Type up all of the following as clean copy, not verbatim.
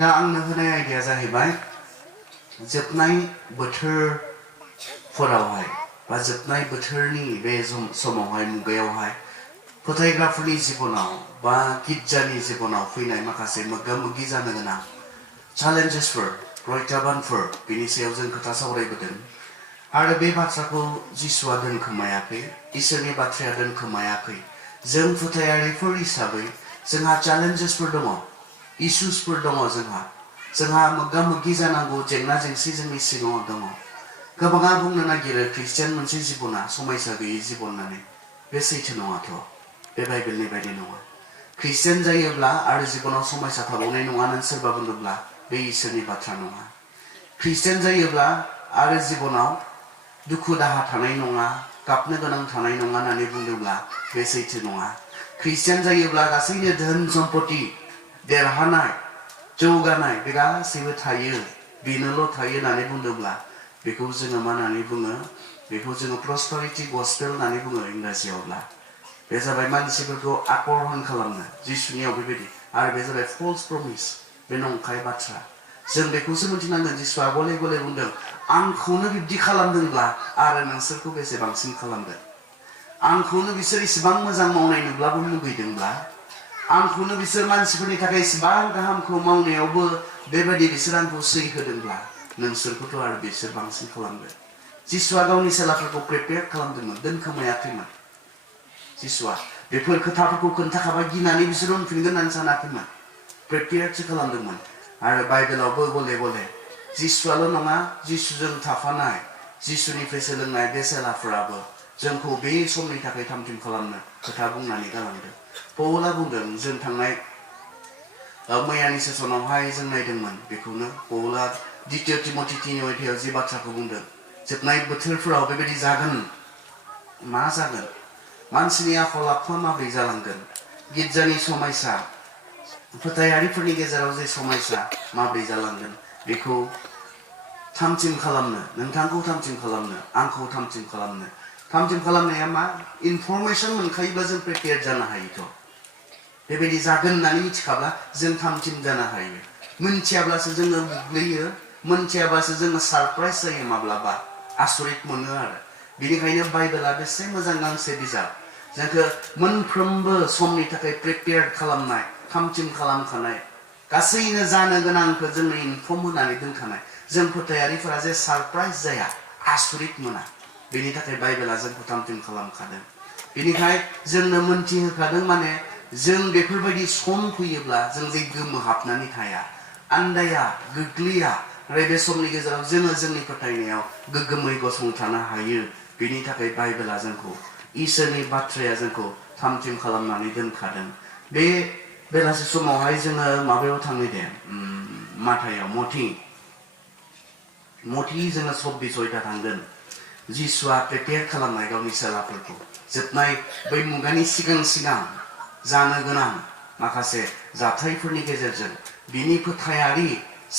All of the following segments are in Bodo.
दा आंनो होनाय आयदाया जाहैबाय जोबनाय बोथोरफोरावहाय बा जोबनाय बोथोरनि बे समावहाय मुगायावहाय फोथायग्राफोरनि जिबनाव बा गिर्जानि जिबनाव फैनाय माखासे मोगा-मोगि जानो गोनां चेलेन्जेसफोर प्रत्याहबानफोर बिनि सायाव जों खोथा सावरायबोदों आरो बे बाथ्राखौ जिसुआ दोनखोमायाखै इसोरनि बाथ्राया दोनखोमायाखै जों फोथायारिफोर हिसाबै जोंहा चेलेन्जेसफोर दङ इसुसफोर दङ जोंहा मोगा-मोगि जानांगौ जेंना जेंसि जोंनि सिगाङाव दङ गोबाङा बुंनो नागिरो ख्रिस्टियान मोनसे जिबना समायसा गैयै जिबन होननानै बे सैथो नङाथ' बे बाइबेलनि बायदि नङा ख्रिस्टियान जायोब्ला आरो जिबनाव समायसा थाबावनाय नङा नों सोरबा बुंदोंब्ला बे इसोरनि बाथ्रा नङा ख्रिस्टियान जायोब्ला आरो जिबनाव दुखु दाहा थानाय नङा गाबनो गोनां थानाय नङा होननानै बुंदोंब्ला बे सैथो नङा ख्रिस्टियान जायोब्ला गासैनो धोन सम्पति देरहानाय जौगानाय बे गासैबो थायो बेनोल' थायो होननानै बुंदोंब्ला बेखौ जोङो मा होननानै बुङो बेखौ जोङो प्रस्पेरिटी गस्पेल होननानै बुङो इंराजियावब्ला बे जाबाय मानसिफोरखौ आकर्षण खालामनो जिसुनियाव बेबायदि आरो बे जाबाय फल्स प्रमिस बे नंखाय बाथ्रा जों बेखौसो मिथिनांगोन जिसुआ गले गले बुंदों आंखौनो बिब्दि खालामदोंब्ला आरो नोंसोरखौ बेसेबांसिन खालामगोन आंखौनो बिसोर इसेबां मोजां मावनाय नुब्लाबो मुगैदोंब्ला आंखौनो बिसोर मानसिफोरनि थाखाय इसेबां गाहामखौ मावनायावबो बेबायदि बिसोर आंखौ सै होदोंब्ला नोंसोरखौथ' आरो बिसोर बांसिन खालामगोन जिसुआ गावनि सेलाफोरखौ प्रिपेयार खालामदोंमोन दोनखोमायाखैमोन जिसुआ बेफोर खोथाफोरखौ खोन्थाखाबाय गिनानै बिसोर उनफिनगोन होननानै सानाखैमोन प्रिपेयारसो खालामदोंमोन आरो बाइबेलावबो गले गले जिसुआल' नङा जिसुजों थाफानाय जिसुनिफ्राय सोलोंनाय बे सेलाफोराबो जोंखौ बे समनि थाखाय थामथिम खालामनो खोथा बुंनानै गालांदों पौला बुंदों जों थांनाय मैयानि सेसनावहाय जों नायदोंमोन बेखौनो पौला द्वितीय तिमथि 3 अध्यायाव जि बाथ्राखौ बुंदों जोबनाय बोथोरफोराव बेबायदि जागोन मा जागोन मानसिनि आखल आखुआ माबोरै जालांगोन गिर्जानि समायसा फोथायारिफोरनि गेजेराव जे समायसा माबोरै जालांगोन बेखौ थामथिम खालामनो नोंथांखौ थामथिम खालामनो आंखौ थामथिम खालामनाया मा इनफरमेसन मोनखायोब्ला जों प्रिपेयार जानो हायोथ' बेबायदि जागोन होननानै मिथिखाब्ला जों थामथिम जानो हायो मोनथियाब्लासो जोङो गोग्लैयो मोनथियाब्लासो जोङो सारप्राइज जायो माब्लाबा आसरित मोनो आरो बेनिखायनो बाइबेला बेसे मोजां गांसे बिजाब जोंखौ मोनफ्रोमबो समनि थाखाय प्रिपेयार खालामनाय थामथिम खालामखानाय गासैनो जानो गोनांखौ जोंनो इनफर्म होनानै दोनखानाय जों फोथायारिफोरा जे सारप्राइज जाया आसरित मोना बेनि थाखाय बाइबेला जोंखौ थामथिम खालामखादों बेनिखाय जोंनो मोनथिहोखादों माने जों बेफोरबायदि सम फैयोब्ला जों जे गोमोहाबनानै थाया आन्दाया गोग्लैया आरो बे समनि गेजेराव जोङो जोंनि फोथायनायाव गोग्गोमै गसंथानो हायो बेनि थाखाय बाइबेला जोंखौ इसोरनि बाथ्राया जोंखौ थामथिम खालामनानै दोनखादों बे बेलासि समावहाय जोङो माबायाव थांनो दे माथायाव मथि जोङो 24 थांगोन जिसुआ प्रिपेयार खालामनाय गावनि सेलाफोरखौ जोबनाय बै मुगानि सिगां जानो गोनां माखासे जाथायफोरनि गेजेरजों बिनि फोथायारि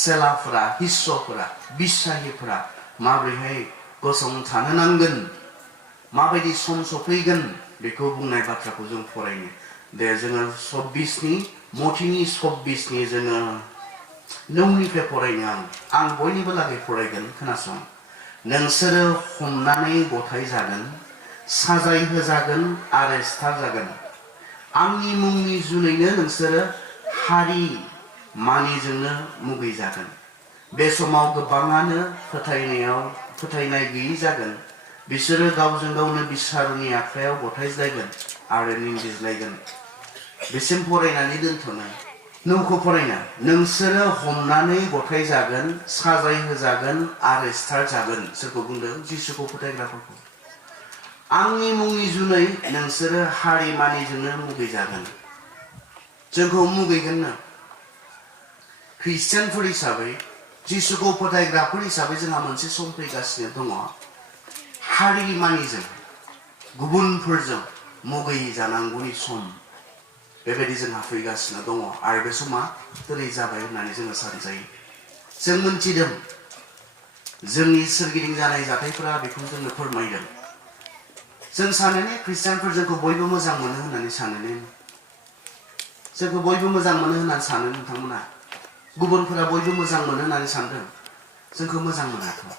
सेलाफोरा हिस्सफोरा बिस्साहिफोरा माबोरैहाय गसंथानो नांगोन माबायदि सम सफैगोन बेखौ बुंनाय बाथ्राखौ जों फरायनो दे जोङो 24नि मथिनि 24नि जोङो 9निफ्राय फरायनो आं बयनिबो लागै फरायगोन खोनासं नोंसोरो हमनानै गथाय जागोन साजाय होजागोन आरेस्टार जागोन आंनि मुंनि जुनैनो नोंसोरो हारि मानिजोंनो मुगैजागोन बे समाव गोबाङानो फोथायनाय गैयै जागोन बिसोरो गावजों गावनो बिसारुनि आखायाव गथायज्लायगोन आरो निन्दिज्लायगोन बेसिम फरायनानै दोनथ'नो नौखौ फरायना नोंसोरो हमनानै गथाय जागोन साजाय होजागोन आरेस्टार जागोन सोरखौ बुंदों जिसुखौ फोथायग्राफोरखौ आंनि मुंनि जुनै नोंसोरो हारि मानिजोंनो मुगैजागोन जोंखौ मुगैगोननो ख्रिस्टियानफोर हिसाबै जिसुखौ फोथायग्राफोर हिसाबै जोंहा मोनसे सम फैगासिनो दङ हारि मानिजों गुबुनफोरजों मुगै जानांगौनि सम बेबायदि जोंहा फैगासिनो दङ आरो बे समा दिनै जाबाय होननानै जोङो सानजायो जों मोनथिदों जोंनि सोरगिदिं जानाय जाथायफोरा बेखौ जोंनो फोरमायदों जों सानोने ख्रिस्टियानफोर जोंखौ बयबो मोजां मोनो होननानै सानोने जोंखौ बयबो मोजां मोनो होननानै सानो नोंथांमोना गुबुनफोरा बयबो मोजां मोनो होननानै सानदों जोंखौ मोजां मोनाखै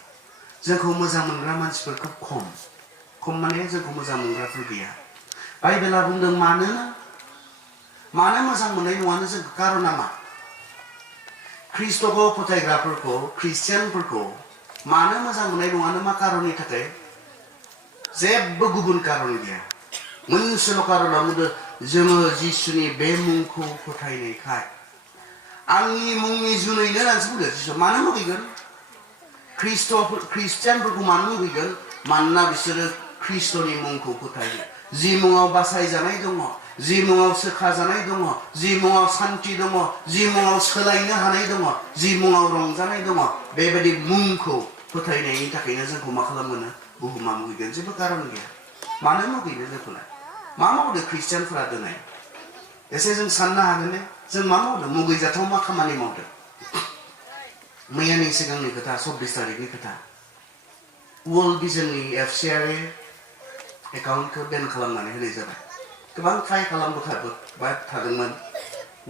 जोंखौ मोजां मोनग्रा मानसिफोरखौ खम माने जोंखौ मोजां मोनग्राफोर गैया बाइबेला बुंदों मानो मोजां मोननाय नङानो जों कारना मा ख्रिस्टखौ फोथायग्राफोरखौ ख्रिस्टियानफोरखौ मानो मोजां मोननाय नङानो मा कारननि थाखाय जेबो गुबुन कारन गैया मोनसेल' कारना बुंदों जोङो जिसुनि बे मुंखौ फोथायनायखाय आंनि मुंनि जुनैनो होननानैसो बुंदों जिसु मानो लुबैगोन ख्रिस्टियानफोरखौ मानो लुबैगोन मानोना बिसोरो ख्रिस्टनि मुंखौ फोथायो जि मुङाव बासायजानाय दङ जि मुङाव सोखाजानाय दङ जि मुङाव सान्थि दङ जि मुङाव सोलायनो हानाय दङ जि मुङाव रंजानाय दङ बेबायदि मुंखौ फोथायनायनि थाखायनो जोंखौ मा खालामो बुहुमा मुगैगोन जेबो कारन गैया मानो मुगैनो जोंखौलाय मा मावदों ख्रिस्टियानफोरा दिनै एसे जों साननो हागोन ने जों मा मावदों मुगैजाथाव मा खामानि मावदों मैयानि सिगांनि खोथा 24 तारिखनि खोथा वर्ल्ड भिजननि एफसिआरए एकाउन्टखौ बेन खालामनानै होनाय जाबाय गोबां ट्राइ खालामबाय थादोंमोन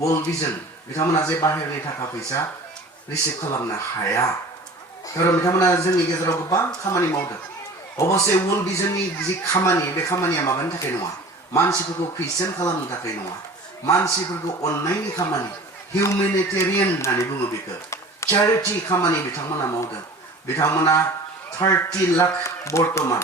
वर्ल्ड भिजन बिथांमोना जे बाहेरनि थाखा फैसा रिसिभ खालामनो हाया खारन बिथांमोना जोंनि गेजेराव गोबां खामानि मावदों अबसे वर्ल्ड भिजननि जि खामानि बे खामानिया माबानि थाखाय नङा मानसिफोरखौ ख्रिस्टियान खालामनो थाखाय नङा मानसिफोरखौ अननायनि खामानि हिउमेनिटेरियान होननानै बुङो बेखौ चैरिटी खामानि बिथांमोना मावदों बिथांमोना 30 लाख बर्तमान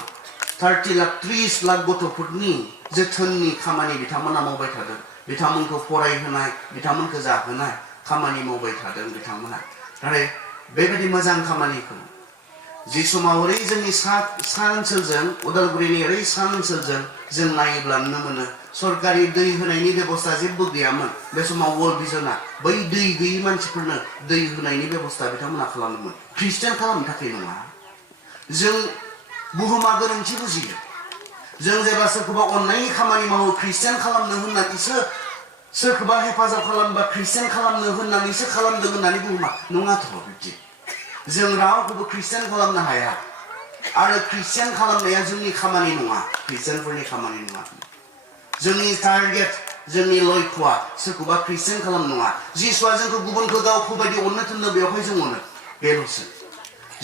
30 लाख गथ'फोरनि जोथोननि खामानि बिथांमोना मावबाय थादों बिथांमोनखौ फरायहोनाय बिथांमोनखौ जाहोनाय खामानि मावबाय थादों बिथांमोना नाथाय बेबायदि मोजां खामानिखौ जि समाव ओरै जोंनि सा ओनसोलजों उदालगुरिनि ओरै सा ओनसोलजों जों नायोब्ला नुनो मोनो सरकारि दै होनायनि बेबस्था जेबो गैयामोन बे समाव वर्ल्ड भिजनआ बै दै गैयै मानसिफोरनो दै होनायनि बेबस्था बिथांमोना खालामदोंमोन ख्रिस्टियान खालामनो थाखाय नङा जों बुहुमा गोरोन्थि बुजियो जों जेब्ला सोरखौबा अननायनि खामानि मावो ख्रिस्टियान खालामनो होननानैसो सोरखौबा हेफाजाब खालामबा ख्रिस्टियान खालामनो होननानैसो खालामदों होननानै बुहुमा नङाथ' बिदि जों रावखौबो ख्रिस्टियान खालामनो हाया आरो ख्रिस्टियान खालामनाया जोंनि खामानि नङा ख्रिस्टियानफोरनि खामानि नङा जोंनि टारगेट जोंनि लक्ष्यआ सोरखौबा ख्रिस्टियान खालामनो नङा जिसुआ जोंखौ गुबुनखौ गावखौ बायदि अननो थिननो बेवहाय जों अनो बेल'सो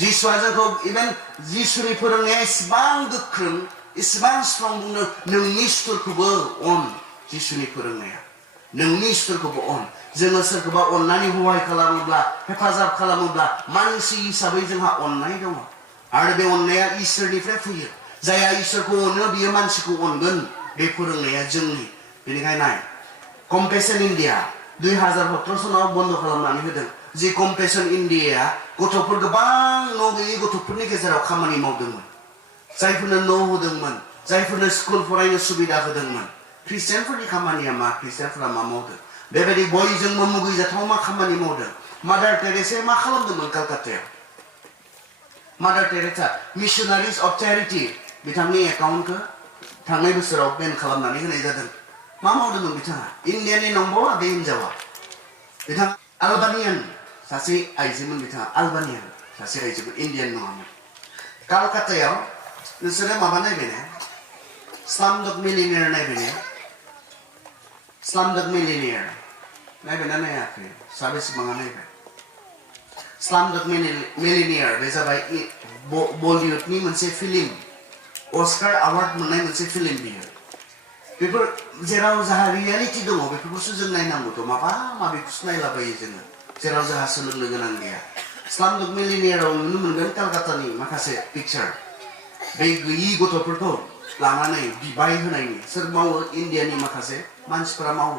जिसुआ जोंखौ इभेन जिसुनि फोरोंनाया इसेबां गोख्रों इसेबां स्ट्रं बुंनो नोंनि सुथुरखौबो अन जिसुनि फोरोंनाया नोंनि सुथुरखौबो अन जोङो सोरखौबा अननानै हहाय खालामोब्ला हेफाजाब खालामोब्ला मानसि हिसाबै जोंहा अननाय दङ आरो बे अननाया इसोरनिफ्राय फैयो जायहा इसोरखौ अनो बियो मानसिखौ अनगोन बे फोरोंनाया जोंनि बेनिखायनो नाय कम्पेसन इन्डिया 2017 सनाव बन्द खालामनानै होदों जि कम्पेसन इन्डियाया गथ'फोर गोबां न' गैयै गथ'फोरनि गेजेराव खामानि मावदोंमोन जायफोरनो न' होदोंमोन जायफोरनो स्कुल फरायनो सुबिदा होदोंमोन ख्रिस्टियानफोरनि खामानिया मा ख्रिस्टियानफोरा मा मावदों बेबायदि बयजोंबो मुगैजाथाव मा खामानि मावदों मादार टेरेसाया मा खालामदोंमोन कलकातायाव मादार टेरेसा मिशनारिज अफ चैरिटी बिथांनि एकाउन्टखौ थांनाय बोसोराव बेन खालामनानै होनाय जादों मा मावदोंमोन बिथाङा इन्डियानि नंबावा बे हिनजावा बिथाङा आलबानियान सासे आइजोमोन बिथाङा आलबानियान सासे आइजोमोन इन्डियान नङामोन कलकातायाव नोंसोरो माबा नायबाय ने स्लामडग मिलिनियार नायबाय ने स्लामडग मिलिनियार नायबायना नायाखै साबेसेबाङा नायबाय स्लामडग मिलिनियार बे जाबाय बलिउडनि मोनसे फिल्म अस्कार अवार्ड मोननाय मोनसे फिल्म बियो बेफोर जेराव जाहा रियेलिटी दङ बेफोरखौसो जों नायनांगौथ' माबा माबिखौसो नायलाबायो जोङो जेराव जाहा सोलोंनो गोनां गैया स्लामडग मिलिनियाराव नुनो मोनगोन कलकातानि माखासे पिक्चार बे गैयि गथ'फोरखौ लानानै बिबाय होनायनि सोर मावो इन्डियानि माखासे मानसिफोरा मावो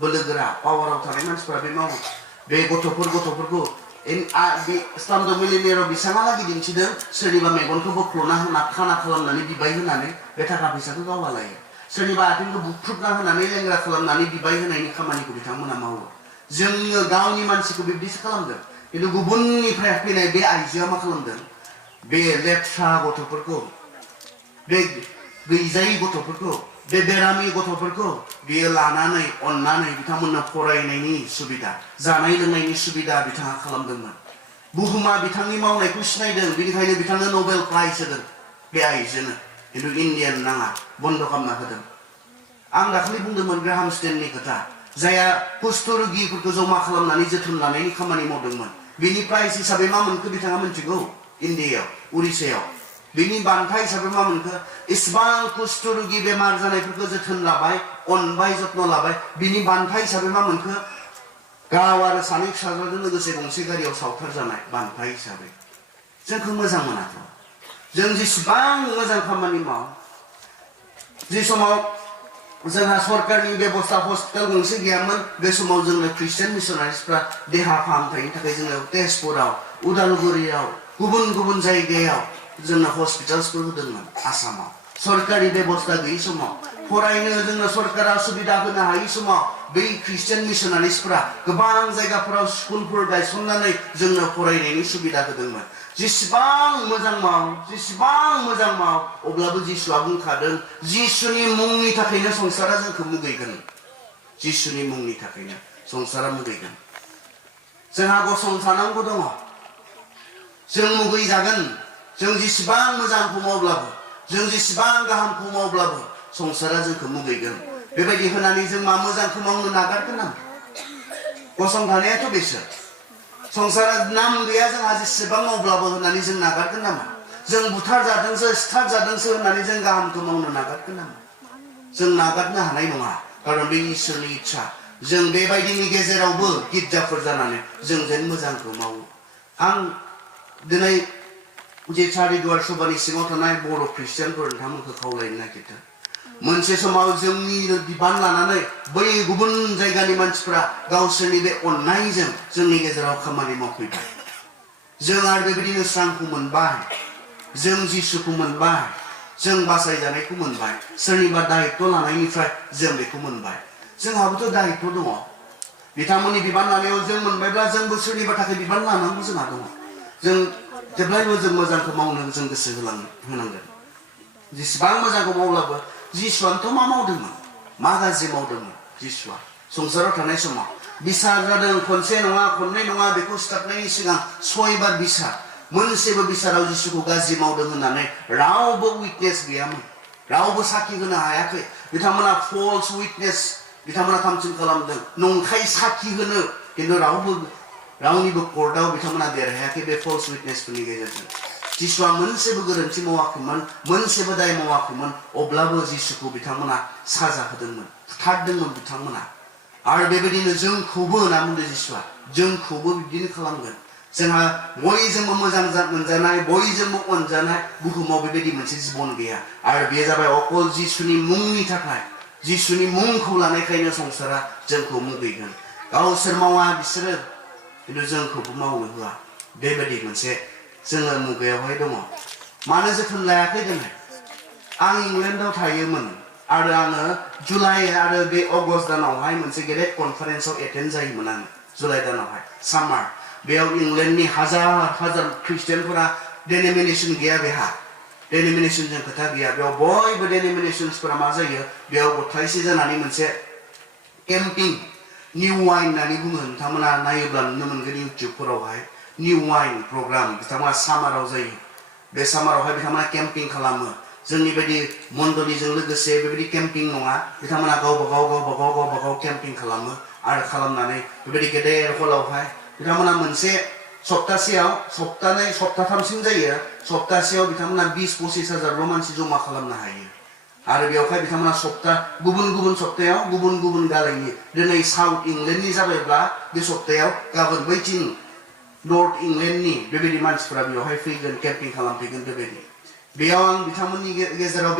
बोलोगोरा पावाराव थानाय मानसिफोरा बे मावो बे गथ'फोरखौ बे स्लामडग मिलिनियाराव बेसेबांहालागै दिन्थिदों सोरनिबा मेगनखौ बोख्ल'ना होना खाना खालामनानै बिबाय होनानै बे थाखा फैसाखौ गावहा लायो सोरनिबा आथिंखौ बुख्रुबना होनानै लेंग्रा खालामनानै बिबाय होनायनि खामानिखौ बिथांमोना मावो जोङो गावनि मानसिखौ बिब्दिसो खालामदों खिन्थु गुबुननिफ्राय फैनाय बे आइजोआ मा खालामदों बे लेथ्रा गथ'फोरखौ बे गैजायै गथ'फोरखौ बे बेरामि गथ'फोरखौ बियो लानानै अननानै बिथांमोननो फरायनायनि सुबिदा जानाय लोंनायनि सुबिदा बिथाङा खालामदोंमोन बुहुमा बिथांनि मावनायखौ सिनायदों बेनिखायनो बिथांनो नबेल प्राइज होदों बे आइजोनो खिन्थु इन्डियान नाङा बन्द खालामना होदों आं दाखालि बुंदोंमोन ग्राहाम स्टेननि खोथा जाया कुष्ठरोगिफोरखौ जमा खालामनानै जोथोन लानायनि खामानि मावदोंमोन बिनि प्राइस हिसाबै मा मोनखो बिथाङा मिथिगौ इन्डियायाव उरिष्यायाव बिनि बान्था हिसाबै मा मोनखो इसेबां कुष्ठरोगि बेमार जानायफोरखौ जोथोन लाबाय अनबाय जत्न लाबाय बिनि बान्था हिसाबै मा मोनखो गाव आरो सानै फिसाजोजों लोगोसे गंसे गारियाव सावथार जानाय बान्था हिसाबै जोंखौ मोजां मोनाथ' जों जेसेबां मोजां खामानि माव जे समाव जोंहा सरकारनि बेबस्था हस्पिटाल गंसे गैयामोन बे समाव जोंनो ख्रिस्टियान मिशनारिसफ्रा देहा फाहामथायनि थाखाय जोंनो तेजपुराव उदालगुरियाव गुबुन गुबुन जायगायाव जोंनो हस्पिटाल्सफोर होदोंमोन आसामाव सरकारि बेबस्था गैयै समाव फरायनो जोंनो सरकारा सुबिदा होनो हायै समाव बै ख्रिस्टियान मिशनारिसफ्रा गोबां जायगाफोराव स्कुलफोर गायसननानै जोंनो फरायनायनि सुबिदा होदोंमोन जेसेबां मोजां माव अब्लाबो जिसुआ बुंखादों जिसुनि मुंनि थाखायनो संसारा जोंखौ मुगैगोन जिसुनि मुंनि थाखायनो संसारा मुगैगोन जोंहा गसंथानांगौ दङ जों मुगैजागोन जों जेसेबां मोजांखौ मावब्लाबो जों जेसेबां गाहामखौ मावब्लाबो संसारा जोंखौ मुगैगोन बेबायदि होनानै जों मा मोजांखौ मावनो नागारगोन नामा गसंथानायाथ' बेसो संसारा नाम गैया जोंहा जेसेबां मावब्लाबो होननानै जों नागारगोन नामा जों बुथार जादोंसो सिथार जादोंसो होननानै जों गाहामखौ मावनो नागारगोन नामा जों नागारनो हानाय नङा खारन बे इसोरनि इच्छा जों बेबायदिनि गेजेरावबो गिर्जाफोर जानानै जों जेन मोजांखौ मावो आं दिनै जे चारिदुवार सभानि सिङाव थानाय बर' ख्रिस्टियानफोर नोंथांमोनखौ खावलायनो नागिरदों मोनसे समाव जोंनि बिबान लानानै बै गुबुन जायगानि मानसिफोरा गावसोरनि बे अननायजों जोंनि गेजेराव खामानि मावफैबाय जों आरो बेबायदिनो स्रांखौ मोनबाय जों जिसुखौ मोनबाय जों बासायजानायखौ मोनबाय सोरनिबा दायित्व लानायनिफ्राय जों बेखौ मोनबाय जोंहाबोथ' दायित्व दङ बिथांमोननि बिबान लानायाव जों मोनबायब्ला जोंबो सोरनिबा थाखाय बिबान लानांगौ जोंहा दङ जों जेब्लायबो जों मोजांखौ मावनो जों गोसो होनांगोन जेसेबां मोजांखौ मावब्लाबो जिसुआनोथ' मा मावदोंमोन मा गाज्रि मावदोंमोन जिसुआ संसाराव थानाय समाव बिसार जादों खनसे नङा खननै नङा बेखौ सिथारनायनि सिगां 6 बार बिसार मोनसेबो बिसाराव जिसुखौ गाज्रि मावदों होननानै रावबो उइटनेस गैयामोन रावबो साखि होनो हायाखै बिथांमोना फल्स उइटनेस बिथांमोना थामथिम खालामदों नंखाय साखि होनो खिन्थु रावनिबो कर्टआव बिथांमोना देरहायाखै बे फल्स उइटनेसफोरनि गेजेरजों जिसुआ मोनसेबो गोरोन्थि मावाखैमोन मोनसेबो दाय मावाखैमोन अब्लाबो जिसुखौ बिथांमोना साजा होदोंमोन बुथारदोंमोन बिथांमोना आरो बेबायदिनो जोंखौबो होनना बुंदों जिसुआ जोंखौबो बिदिनो खालामगोन जोंहा बयजोंबो मोजां मोनजानाय बयजोंबो अनजानाय बुहुमाव बेबायदि मोनसे जिबन गैया आरो बे जाबाय अकल जिसुनि मुंनि थाखाय जिसुनि मुंखौ लानायखायनो संसारा जोंखौ मुगैगोन गावसोर मावा बिसोरो खिन्थु जोंखौबो मावनो होआ बेबायदि मोनसे जोङो मुगायावहाय दङ मानो जोथोन लायाखै दिनै आं इंलेन्डआव थायोमोन आरो आङो जुलाइ आरो बे अगस्त दानावहाय मोनसे गेदेर कनफारेन्सआव एटेन्ड जायोमोन आङो जुलाइ दानावहाय सामार बेयाव इंलेन्डनि हाजार ख्रिस्टियानफोरा डेनोमिनेसन गैया बेहा डेनोमिनेसनजों खोथा गैया बेयाव बयबो डेनोमिनेसन्सफोरा मा जायो बेयाव गथायसे जानानै मोनसे केम्पिं निउ वाइन होननानै बुङो नोंथांमोना नायोब्ला नुनो मोनगोन इउटिउबफोरावहाय निउ वाइन प्रग्राम बिथांमोना सामाराव जायो बे सामारावहाय बिथांमोना केम्पिं खालामो जोंनि बायदि मण्डलीजों लोगोसे बेबायदि केम्पिं नङा बिथांमोना गावबा गाव केम्पिं खालामो आरो खालामनानै बेबायदि गेदेर हलावहाय बिथांमोना मोनसे सप्ताथामसिम जायो सप्तासेयाव बिथांमोना 20-25 हाजारल' मानसि जमा खालामनो हायो आरो बेवहाय बिथांमोना गुबुन सप्तायाव गुबुन गालायनि दिनै साउथ इंलेन्डनि जाबायब्ला बे सप्तायाव गाबोन बैथिं नर्थ इंलेन्डनि बेबायदि मानसिफोरा बेवहाय फैगोन केम्पिं खालामफैगोन बेबायदि बेयाव आं बिथांमोननि गेजेराव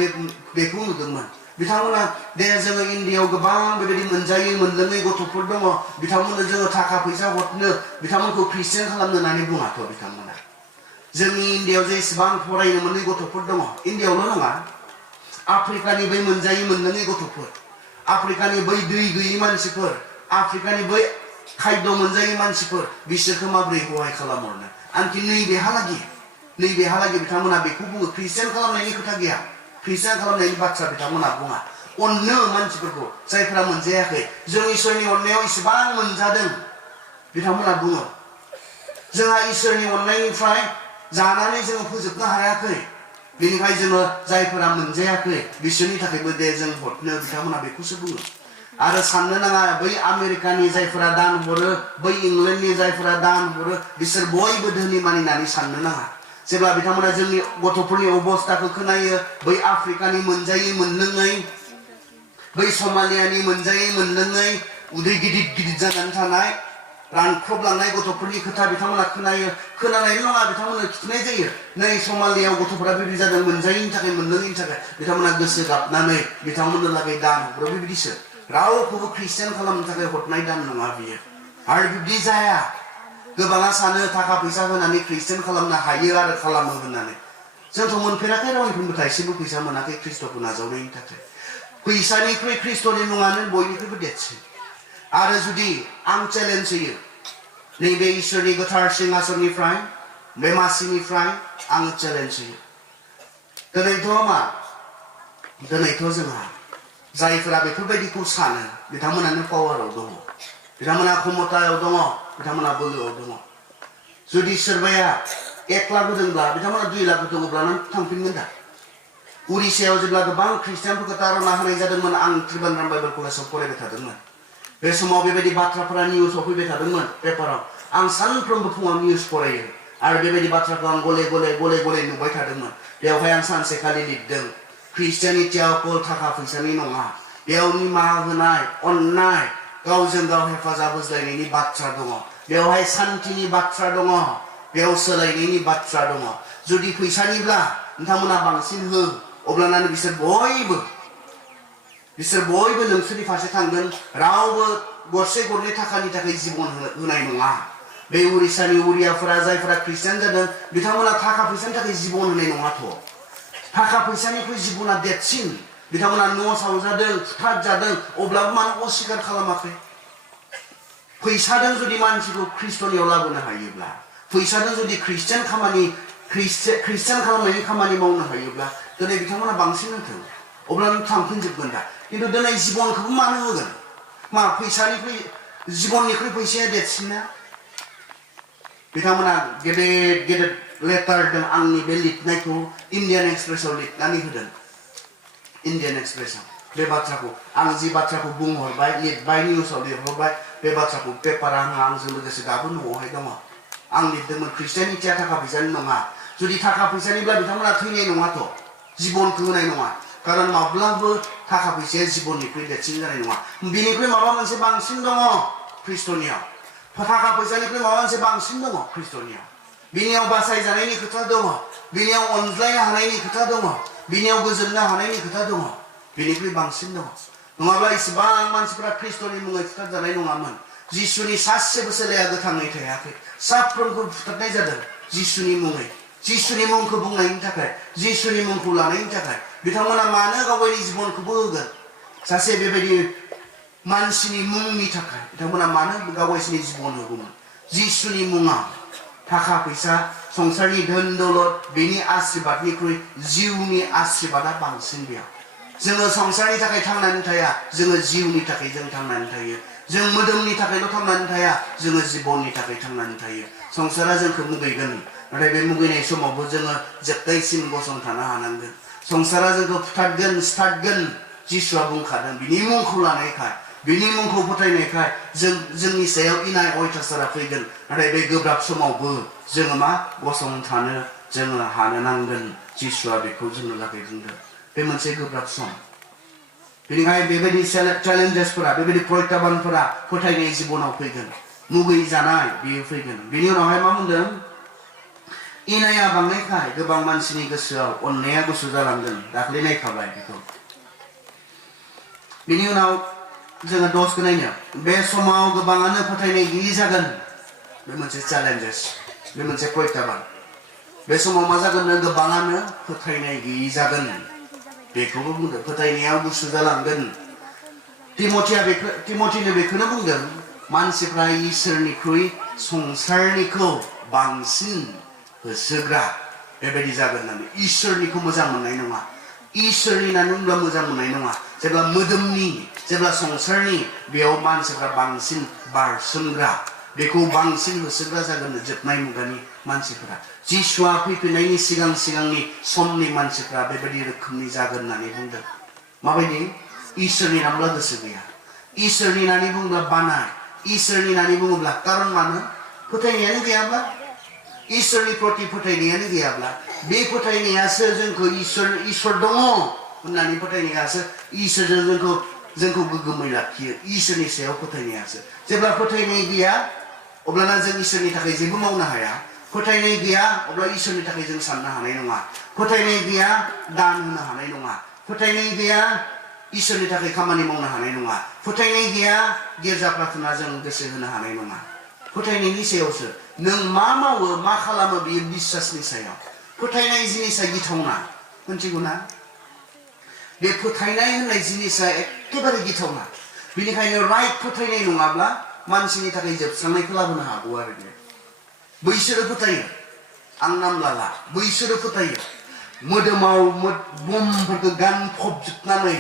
बेखौ नुदोंमोन बिथांमोना दे जोङो इन्डियायाव गोबां बेबायदि मोनजायै मोनलोङै गथ'फोर दङ बिथांमोननो जोङो थाखा फैसा हरनो बिथांमोनखौ ख्रिस्टियान खालामनो होननानै बुङाथ' बिथांमोना जोंनि इन्डियायाव जे इसेबां फरायनो मोनै गथ'फोर दङ इन्डियायावल' नङा आफ्रिकानि बै मोनजायै मोनलोङै गथ'फोर आफ्रिकानि बै दै गैयै मानसिफोर आफ्रिकानि बै खायद मोनजायै मानसिफोर बिसोरखौ माबोरै हहाय खालामहरनो आंखि नैबेहालागै बिथांमोना बेखौ बुङो ख्रिस्टियान खालामनायनि खोथा गैया ख्रिस्टियान खालामनायनि बाथ्रा बिथांमोना बुङा अननो मानसिफोरखौ जायफोरा मोनजायाखै जों इसोरनि अननायाव इसेबां मोनजादों बिथांमोना बुङो जोंहा इसोरनि अननायनिफ्राय जानानै जोङो फोजोबनो हायाखै बेनिखायनो जोङो जायफोरा मोनजायाखै बिसोरनि थाखायबो दे जों हरनो बिथांमोना बेखौसो बुङो आरो साननो नाङा बै आमेरिकानि जायफोरा दान हरो बै इंलेन्डनि जायफोरा दान हरो बिसोर बयबो धोनि मानिनानै साननो नाङा जेब्ला बिथांमोना जोंनि गथ'फोरनि अबस्थाखौ खोनायो बै आफ्रिकानि मोनजायै मोनलोङै बै समालियानि मोनजायै मोनलोङै उदै गिदिर गिदिर जानानै थानाय रानख्रबलांनाय गथ'फोरनि खोथा बिथांमोना खोनायो खोनानायल' नङा बिथांमोननो खिन्थानाय जायो नै समालियाव गथ'फोरा बेबायदि जादों मोनजायैनि थाखाय मोनलोङैनि थाखाय बिथांमोना गोसो गाबनानै बिथांमोननो लागै दान हरो बेबायदिसो रावखौबो ख्रिस्टियान खालामनो थाखाय हरनाय दान नङा बियो आरो बिब्दि जाया गोबाङा सानो थाखा फैसा होनानै ख्रिस्टियान खालामनो हायो आरो खालामो होननानै जोंथ' मोनफेराखै रावनिफ्रायबो थाइसेबो फैसा मोनाखै ख्रिस्ट'खौ नाजावनायनि थाखाय फैसानिख्रुइ ख्रिस्ट'नि मुङानो बयनिख्रुइबो देरसिन आरो जुदि आं चेलेन्ज होयो नैबे इसोरनि गोथार सिंहासननिफ्राय बे मासिनिफ्राय आङो चेलेन्ज होयो दिनैथ' जोंहा जायफोरा बेफोरबायदिखौ सानो बिथांमोनानो पावाराव दङ बिथांमोना क्षमतायाव दङ बिथांमोना बोलोआव दङ जुदि सोरबाया 1 लाख होदोंब्ला बिथांमोना 2 लाख होदोंब्ला थांफिनगोन दा उरिष्यायाव जेब्ला गोबां ख्रिस्टियानफोरखौ तारना होनाय जादोंमोन आं त्रिबान्द्राम बाइबेल कलेजाव फरायबाय थादोंमोन बे समाव बेबायदि बाथ्राफोरा निउसाव फैबाय थादोंमोन पेपाराव आं सानफ्रोमबो फुङाव निउस फरायो आरो बेबायदि बाथ्राखौ आं गले गले नुबाय थादोंमोन बेवहाय आं सानसेखालि लिरदों ख्रिस्टियानिटिया अकल थाखा फैसानि नङा बेयाव निमाहा होनाय अननाय गावजों गाव हेफाजाब होज्लायनायनि बाथ्रा दङ बेवहाय सान्थिनि बाथ्रा दङ बेयाव सोलायनायनि बाथ्रा दङ जुदि फैसानिब्ला नोंथांमोना बांसिन हो अब्लाना बिसोर बयबो नोंसोरनि फारसे थांगोन रावबो गरसे गरनै थाखानि थाखाय जिबन होनाय नङा बे उरिष्यानि उरियाफोरा जायफोरा ख्रिस्टियान जादों बिथांमोना थाखा फैसानि थाखाय जिबन होनाय नङाथ' थाखा फैसानिख्रुइ जिबना देरसिन बिथांमोना न' सावजादों फुथारजादों अब्लाबो मानो अस्वीकार खालामाखै फैसाजों जुदि मानसिखौ ख्रिस्ट'नियाव लाबोनो हायोब्ला फैसाजों जुदि ख्रिस्टियान खालामनायनि खामानि मावनो हायोब्ला दिनै बिथांमोना बांसिन होथों अब्लानो थांफिनजोबगोन दा खिन्थु दिनै जिबनखौबो मानो होगोन मा फैसानिख्रुइ जिबननिख्रुइ फैसाया देरसिन ना बिथांमोना गेदेर लेटार दं आंनि बे लिरनायखौ इन्डियान एक्सप्रेसआव लिरनानै होदों इन्डियान एक्सप्रेसआव बे बाथ्राखौ आं जि बाथ्राखौ बुंहरबाय लिरबाय निउसाव लिरहरबाय बे बाथ्राखौ पेपारा आंजों लोगोसे दाबो न'आवहाय दङ आं लिरदोंमोन ख्रिस्टियानिटिया थाखा फैसानि नङा जुदि थाखा फैसानिब्ला बिथांमोना थैनाय नङाथ' जिबनखौ होनाय नङा खारन माब्लाबो थाखा फैसाया जिबननिख्रुइ देरसिन जानाय नङा बिनिख्रुइ माबा मोनसे बांसिन दङ ख्रिस्ट'नियाव थाखा फैसानिख्रुइ माबा मोनसे बांसिन दङ ख्रिस्ट'नियाव बिनियाव बासायजानायनि खोथा दङ बिनियाव अनज्लायनो हानायनि खोथा दङ बिनियाव गोजोननो हानायनि खोथा दङ बिनिख्रुइ बांसिन दङ नङाब्ला इसेबां मानसिफोरा ख्रिस्ट'नि मुङै फुथारजानाय नङामोन जिसुनि सासेबो सोलाया गोथाङै थायाखै साफ्रोमखौ फुथारनाय जादों जिसुनि मुङै जिसुनि मुंखौ बुंनायनि थाखाय जिसुनि मुंखौ लानायनि थाखाय बिथांमोना मानो गावनि जिबनखौबो होगोन सासे बेबायदि मानसिनि मुंनि थाखाय बिथांमोना मानो गावनि जिबन होगौमोन जिसुनि मुङा थाखा फैसा संसारनि धोन दौलत बेनि आशीर्बादनिख्रुइ जिउनि आशीर्बादा बांसिन बेयाव जोङो संसारनि थाखाय थांनानै थाया जोङो जिउनि थाखाय जों थांनानै थायो जों मोदोमनि थाखायल' थांनानै थाया जोङो जिबननि थाखाय थांनानै थायो संसारा जोंखौ मुगैगोन नाथाय बे मुगैनाय समावबो जोङो जोबनायसिम गसंथानो हानांगोन संसारा जोंखौ फुथारगोन सिथारगोन जिसुआ बुंखादों बिनि मुंखौ लानायखाय बिनि मुंखौ फोथायनायखाय जोंनि सायाव इनाय अयथासारा फैगोन नाथाय बे गोब्राब समावबो जोङो मा गसंथानो जोङो हानो नांगोन जिसुआ बेखौ जोंनो लागै बुंदों बे मोनसे गोब्राब सम बेनिखायनो बेबायदि चेलेन्जेसफोरा बेबायदि प्रत्याबानफोरा फोथायनाय जिबनाव फैगोन मुगै जानाय बेयो फैगोन बेनि उनावहाय मा बुंदों इनाया बांनायखाय गोबां मानसिनि गोसोआव अननाया गुसु जालांगोन दाख्लै नायखाबाय बेखौ बेनि उनाव जोङो दसखौ नायनो बे समाव गोबाङानो फोथायनाय गैयि जागोन बे मोनसे चेलेन्जेस बे मोनसे प्रत्याबान बे समाव मा जागोन गोबाङानो फोथायनाय गैयि जागोन बेखौबो बुंदों फोथायनाया गुसु जालांगोन तिमथिनो बेखौनो बुंदों मानसिफ्रा इसोरनिख्रुइ संसारनिखौ बांसिन होसोग्रा बेबायदि जागोन होननानै इसोरनिखौ मोजां मोननाय नङा इसोरनि होननानै बुंब्ला मोजां मोननाय नङा जेब्ला मोदोमनि जेब्ला संसारनि बेयाव मानसिफ्रा बांसिन बारसोमग्रा बेखौ बांसिन होसोग्रा जागोन जोबनाय मुगानि मानसिफोरा जिसुआ फैफिननायनि सिगांनि समनि मानसिफ्रा बेबायदि रोखोमनि जागोन होननानै बुंदों माबायदि इसोरनि नामब्ला गोसो गैया इसोरनि होननानै बुङोब्ला बानाय इसोरनि होननानै बुङोब्ला कारन मानो फोथायनायानो गैयाब्ला इसोरनि प्रति फोथायनायानो गैयाब्ला बे फोथायनायासो जोंखौ इसोर दङ होननानै फोथायनायासो इसोरजों जोंखौ गोग्गोमै लाखियो इसोरनि सायाव फोथायनायासो जेब्ला फोथायनाय गैया अब्लाना जों इसोरनि थाखाय जेबो मावनो हाया फोथायनाय गैया अब्ला इसोरनि थाखाय जों साननो हानाय नङा फोथायनाय गैया दान होनो हानाय नङा फोथायनाय गैया इसोरनि थाखाय खामानि मावनो हानाय नङा फोथायनाय गैया गिर्जा प्रार्थना जों गोसो होनो हानाय नङा फोथायनायनि सायावसो नों मा मावो मा खालामो बियो बिश्वासनि सायाव फोथायनाय जिनिसा गिथावना मिथिगौना बे फोथायनाय होननाय जिनिसा एखेबारे गिथावना बेनिखायनो राइट फोथायनाय नङाब्ला मानसिनि थाखाय जोबस्रांनायखौ लाबोनो हागौ आरो बैसोरो फोथायो आं नाम लाला बैसोरो फोथायो मोदोमाव बमफोरखौ गानफबजोबनानै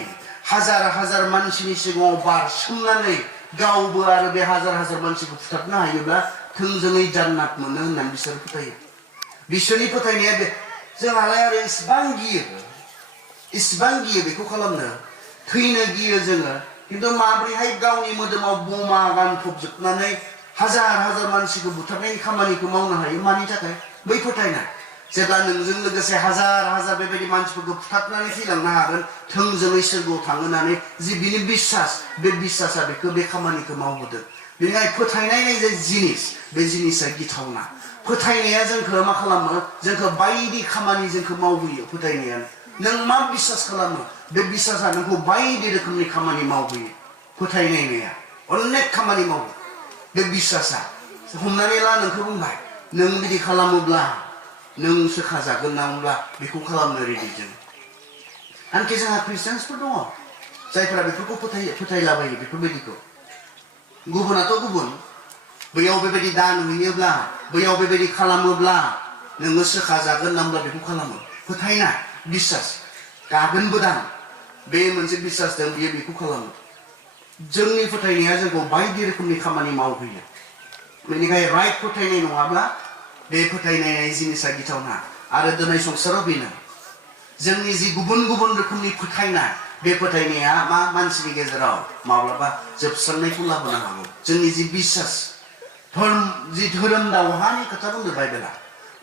हाजार हाजार मानसिनि सिगाङाव बारसोमनानै गावबो आरो बे हाजार हाजार मानसिखौ फुथारनो हायोब्ला थोंजोङै जान्नात मोनो होननानै बिसोर फोथायो बिसोरनि फोथायनाया बे जोंहालाय आरो इसिबां गियो बेखौ खालामनो थैनो गियो जोङो खिन्थु माब्रैहाय गावनि मोदोमाव बमा गानफबजोबनानै हाजार हाजार मानसिखौ बुथारनायनि खामानिखौ मावनो हायो मानि थाखाय बै फोथायनाय जेब्ला नोंजों लोगोसे हाजार हाजार बेबायदि मानसिफोरखौ फुथारनानै थैलांनो हागोन थोंजोङै सोरगोआव थांहोनानै जि बिनि बिश्वास बे बिश्वासा बेखौ बे खामानिखौ मावहोदों बेनिखायनो फोथायनाय जे जिनिस बे जिनिसा गिथावना फोथायनाया जोंखौ मा खालामो जोंखौ बायदि खामानि जोंखौ मावहोयो फोथायनायानो नों मा बिश्वास खालामो बे बिश्वासा नोंखौ बायदि रोखोमनि खामानि मावहोयो फोथायनाया अनेक खामानि मावो बे बिश्वासा हमनानै ला नोंखौ बुंबाय नों बिदि खालामोब्ला नों सोखाजागोन नांब्ला बेखौ खालामनो रेडि जों आनखि जोंहा ख्रिस्टियानफोर दङ जायफोरा बेफोरखौ फोथायलाबायो बेफोरबायदिखौ गुबुनाथ' गुबुन बैयाव बेबायदि दान होयोब्ला बैयाव बेबायदि खालामोब्ला नोङो सोखाजागोन नांब्ला बेखौ खालामो फोथायनाय बिश्वास गागोनबो दां बे मोनसे बिश्वास दं बियो बेखौ खालामो जोंनि फोथायनाया जोंखौ बायदि रोखोमनि खामानि मावहोयो बेनिखायनो राइट फोथायनाय नङाब्ला बे फोथायनाय जिनिसा गिथावना आरो दिनै संसाराव बेनो जोंनि जि गुबुन गुबुन रोखोमनि फोथायनाय बे फोथायनाया मा मानसिनि गेजेराव माब्लाबा जोबस्रांनायखौ लाबोनो हागौ जोंनि जि बिश्वास धोरोम दावहानि खोथा बुंदों बाइबेला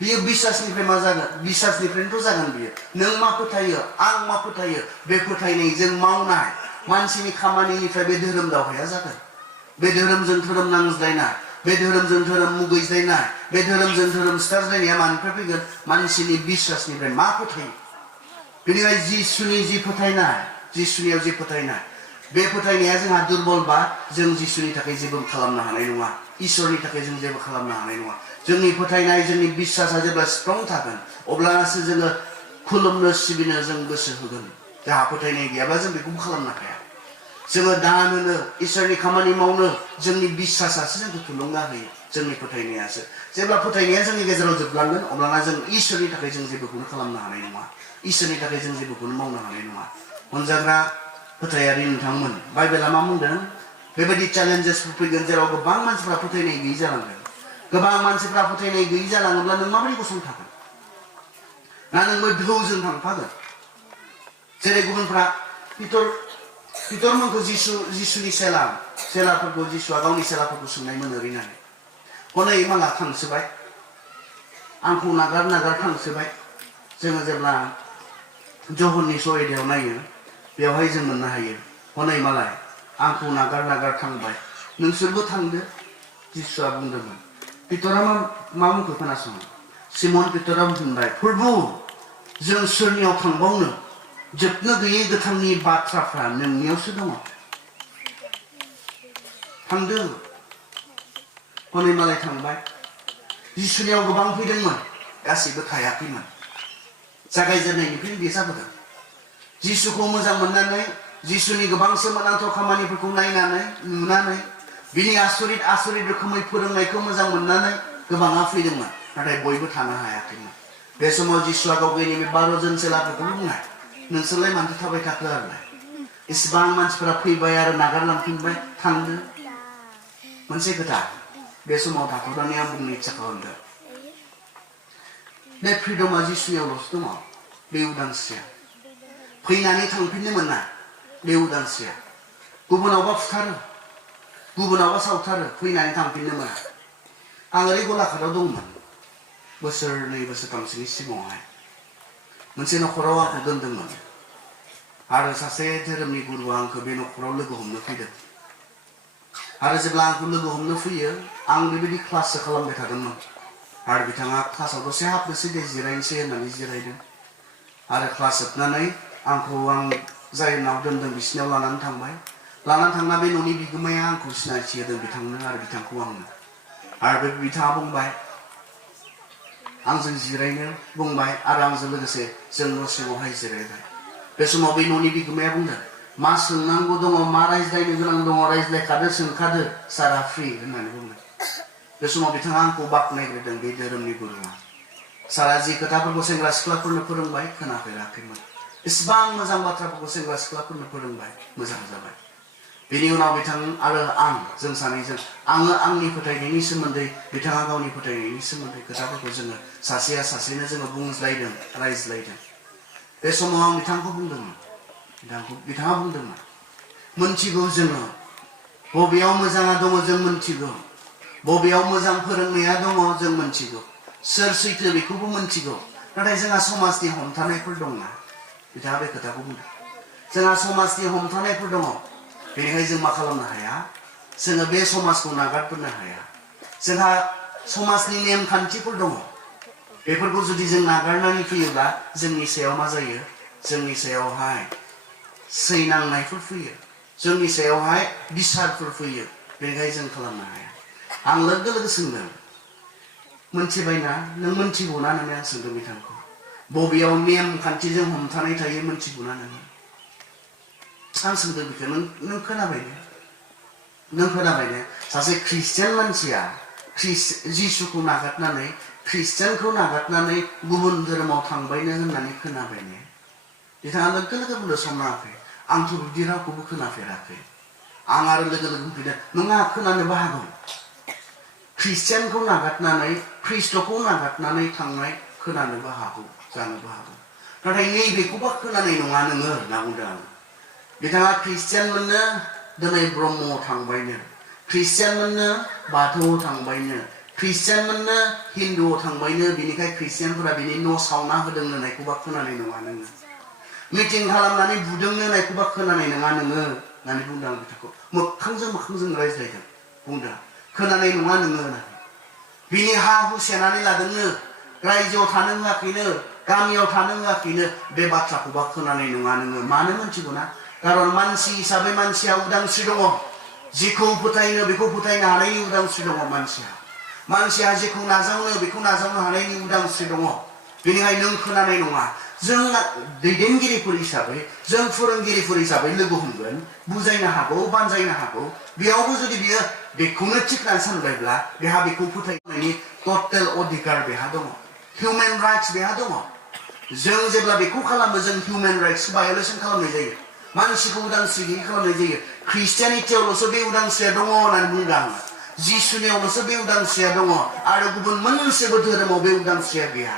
बियो बिश्वासनिफ्राय मा जागोन बिश्वासनिफ्रायनोथ' जागोन बियो नों मा फोथायो आं मा फोथायो बे फोथायनायजों मावनाय मानसिनि खामानिनिफ्राय बे धोरोम दावहाया जागोन बे धोरोमजों धोरोम नांज्लायनाय बे धोरोमजों धोरोम मुगैज्लायनाय बे धोरोमजों धोरोम सिथारज्लायनाया मानिफ्राय फैगोन मानसिनि बिश्वासनिफ्राय मा फोथायो बेनिखायनो जिसुनि जि फोथायनाय जिसुनियाव जि फोथायनाय बे फोथायनाया जोंहा दुरबलबा जों जिसुनि थाखाय जेबो खालामनो हानाय नङा इसोरनि थाखाय जों जेबो खालामनो हानाय नङा जोंनि फोथायनाय जोंनि बिश्वासा जेब्ला स्ट्रं थागोन अब्लासो जोङो खुलुमनो सिबिनो जों गोसो होगोन जोंहा फोथायनाय गैयाबा जों बेखौबो खालामनो हाया जोङो दान होनो इसोरनि खामानि मावनो जोंनि बिश्वासासो जोंखौ थुलुंगा होयो जोंनि फोथायनायासो जेब्ला फोथायनाया जोंनि गेजेराव जोबलांगोन अब्लाना जों इसोरनि थाखाय जों जेबोखौनो खालामनो हानाय नङा इसोरनि थाखाय जों जेबोखौनो मावनो हानाय नङा अनजाग्रा फोथायारि नोंथांमोन बाइबेला मा बुंदों बेबायदि चेलेन्जेसफोर फैगोन जेराव गोबां मानसिफ्रा फोथायनाय गैयै जालांगोन गोबां मानसिफ्रा फोथायनाय गैयै जालाङोब्ला नों माबोरै गसंथागोन ना नोंबो ढौजों थांफागोन जेरै गुबुनफ्रा पितरमोनखौ जिसुनि सेलाफोरखौ जिसुआ गावनि सेलाफोरखौ सोंनायमोन ओरैनानै हनै माला थांसोबाय आंखौ नागार थांसोबाय जोङो जेब्ला जहननि सहिदायाव नायो बेवहाय जों मोननो हायो हनै मालाय आंखौ नागार थांबाय नोंसोरबो थांदो जिसुआ बुंदोंमोन पितरा मा बुंखो खोनासं सिमन पितरा बुंबाय प्रभु जों सोरनियाव थांबावनो जोबनो गैयै गोथांनि बाथ्राफ्रा नोंनियावसो दङ थांदो हनै मालाय थांबाय जिसुनियाव गोबां फैदोंमोन गासैबो थायाखैमोन जागायजेननायनिफ्रायनो बे जाबोदों जिसुखौ मोजां मोननानै जिसुनि गोबां सोमोनांथाव खामानिफोरखौ नायनानै नुनानै बिनि आसरित रोखोमै फोरोंनायखौ मोजां मोननानै गोबाङा फैदोंमोन नाथाय बयबो थानो हायाखैमोन बे समाव जिसुआ गावनि बे 12 जन सेलाफोरखौ बुंनाय नोंसोरलाय मानो थाबाय थाखो आरोलाय इसिबां मानसिफोरा फैबाय आरो नागारलांफिनबाय थांदो मोनसे खोथा बे समाव थाथ'नानै आं बुंनो इच्छा खालामदों बे फ्रिडमा जिसुनियावल'सो दङ बे उदांस्रिया फैनानै थांफिननो मोना बे उदांस्रिया गुबुनावबा फुथारो गुबुनावबा सावथारो फैनानै थांफिननो मोना आं ओरै गलाघाटआव दंमोन बोसोरनै बोसोरथामसोनि सिगाङावहाय मोनसे न'खराव आंखौ दोनदोंमोन आरो सासे धोरोमनि गुरुआ आंखौ बे न'खराव लोगो हमनो फैदों आरो जेब्ला आंखौ लोगो हमनो फैयो आं बेबायदि क्लाससो खालामबाय थादोंमोन आरो बिथाङा क्लासाव दसे हाबनोसै दे जिरायनोसै होननानै जिरायदों आरो क्लास जोबनानै आंखौ आं जायनाव दोनदों बिसिनाव लानानै थांबाय लानानै थांना बे न'नि बिगोमाया आंखौ सिनायथि होदों बिथांनो आरो बिथांखौ आंनो आरो बे बिथाङा बुंबाय आंजों जिरायनो बुंबाय आरो आंजों लोगोसे जों न' सिङावहाय जिरायबाय बे समाव बे न'नि बिगोमाया बुंदों मा सोंनांगौ दङ मा रायज्लायनो गोनां दङ रायज्लायखादो सोंखादो सारा फ्रि होननानै बुंदों बे समाव बिथाङा आंखौ बाख्नायग्रोदों बे धोरोमनि गुरुआ सारा जि खोथाफोरखौ सेंग्रा सिख्लाफोरनो फोरोंबाय खोनाफेराखैमोन इसिबां मोजां बाथ्राफोरखौ सेंग्रा सिख्लाफोरनो फोरोंबाय मोजां जाबाय बेनि उनाव बिथां आरो आं जों सानैजों आङो आंनि फोथायनायनि सोमोन्दै बिथाङा गावनि फोथायनायनि सोमोन्दै खोथाफोरखौ जोङो सासेया सासेनो जोङो बुंज्लायदों रायज्लायदों बे समाव आं बिथांखौ बुंदोंमोन बिथाङा बुंदोंमोन मोनथिगौ जोङो बबेयाव मोजाङा दङ जों मोनथिगौ बबेयाव मोजां फोरोंनाया दङ जों मोनथिगौ सोर सैथो बेखौबो मोनथिगौ नाथाय जोंहा समाजनि हमथानायफोर दंना बिथाङा बे खोथाखौ बुंदों जोंहा समाजनि हमथानायफोर दङ बेनिखायनो जों मा खालामनो हाया जोङो बे समाजखौ नागारबोनो हाया जोंहा समाजनि नेमखान्थिफोर दङ बेफोरखौ जुदि जों नागारनानै फैयोब्ला जोंनि सायाव मा जायो जोंनि सायावहाय सैनांनायफोर फैयो जोंनि सायावहाय बिसारफोर फैयो बेनिखायनो जों खालामनो हाया आं लोगो लोगो सोंदों मोनथिबायना नों मोनथिगौना होननानै आं सोंदों बिथांखौ बबेयाव नेमखान्थिजों हमथानाय थायो मोनथिगौना नोङो आं सोंदों बिखौ नों खोनाबायने सासे ख्रिस्टियान मानसिया जिसुखौ नागारनानै ख्रिस्टियानखौ नागारनानै गुबुन धोरोमाव थांबायनो होननानै खोनाबायने बिथाङा लोगो लोगो बुंदों सम नाङाखै आंथ' बिदि रावखौबो खोनाफेराखै आं आरो लोगो लोगो बुंफिनदों नङा खोनानोबो हागौ ख्रिस्टियानखौ नागारनानै ख्रिस्ट'खौ नागारनानै थांनाय खोनानोबो हागौ जानोबो हागौ नाथाय नैबेखौबा खोनानाय नङा नोङो होनना बुंदों आं बिथाङा ख्रिस्टियानमोननो दिनै ब्रह्मआव थांबायनो ख्रिस्टियानमोननो बाथौआव थांबायनो ख्रिस्टियानमोननो हिन्दुआव थांबायनो बिनिखाय ख्रिस्टियानफोरा बिनि न' सावना होदों होननायखौबा खोनानाय नङा नोङो मिटिं खालामनानै बुदोंनो होननायखौबा खोनानाय नङा नोङो होननानै बुंदों आं बिथांखौ मोखांजों रायज्लायदों बुंदों खोनानाय नङा नोङो होननानै बिनि हा हु सेनानै लादोंनो रायजोआव थानो होआखैनो गामियाव थानो होआखैनो बे बाथ्राखौबा खोनानाय नङा नोङो मानो मोनथिगौ ना खारन मानसि हिसाबै मानसिया उदांस्रि दङ जेखौ फोथायनो बेखौ फोथायनो हानायनि उदांस्रि दङ मानसिया जेखौ नाजावनो बेखौ नाजावनो हानायनि उदांस्रि दङ बेनिखायनो नों खोनानाय नङा जों दैदेनगिरिफोर हिसाबै जों फोरोंगिरिफोर हिसाबै लोगो हमगोन बुजायनो हागौ बानजायनो हागौ बेयावबो जुदि बियो बेखौनो थिक होननानै सानबायब्ला बेहा बेखौ फोथायनायनि टटेल अधिकार बेहा दङ हिउमेन राइट्स बेहा दङ जों जेब्ला बेखौ खालामो जों हिउमेन राइट्स भायलेसन खालामनाय जायो मानसिखौ उदांस्रि गैयै खालामनाय जायो ख्रिस्टियानिटियावल'सो बे उदांस्रिया दङ होननानै बुंदों आङो जिसुनियावल'सो बे उदांस्रिया दङ आरो गुबुन मोनसेबो धोरोमाव बे उदांस्रिया गैया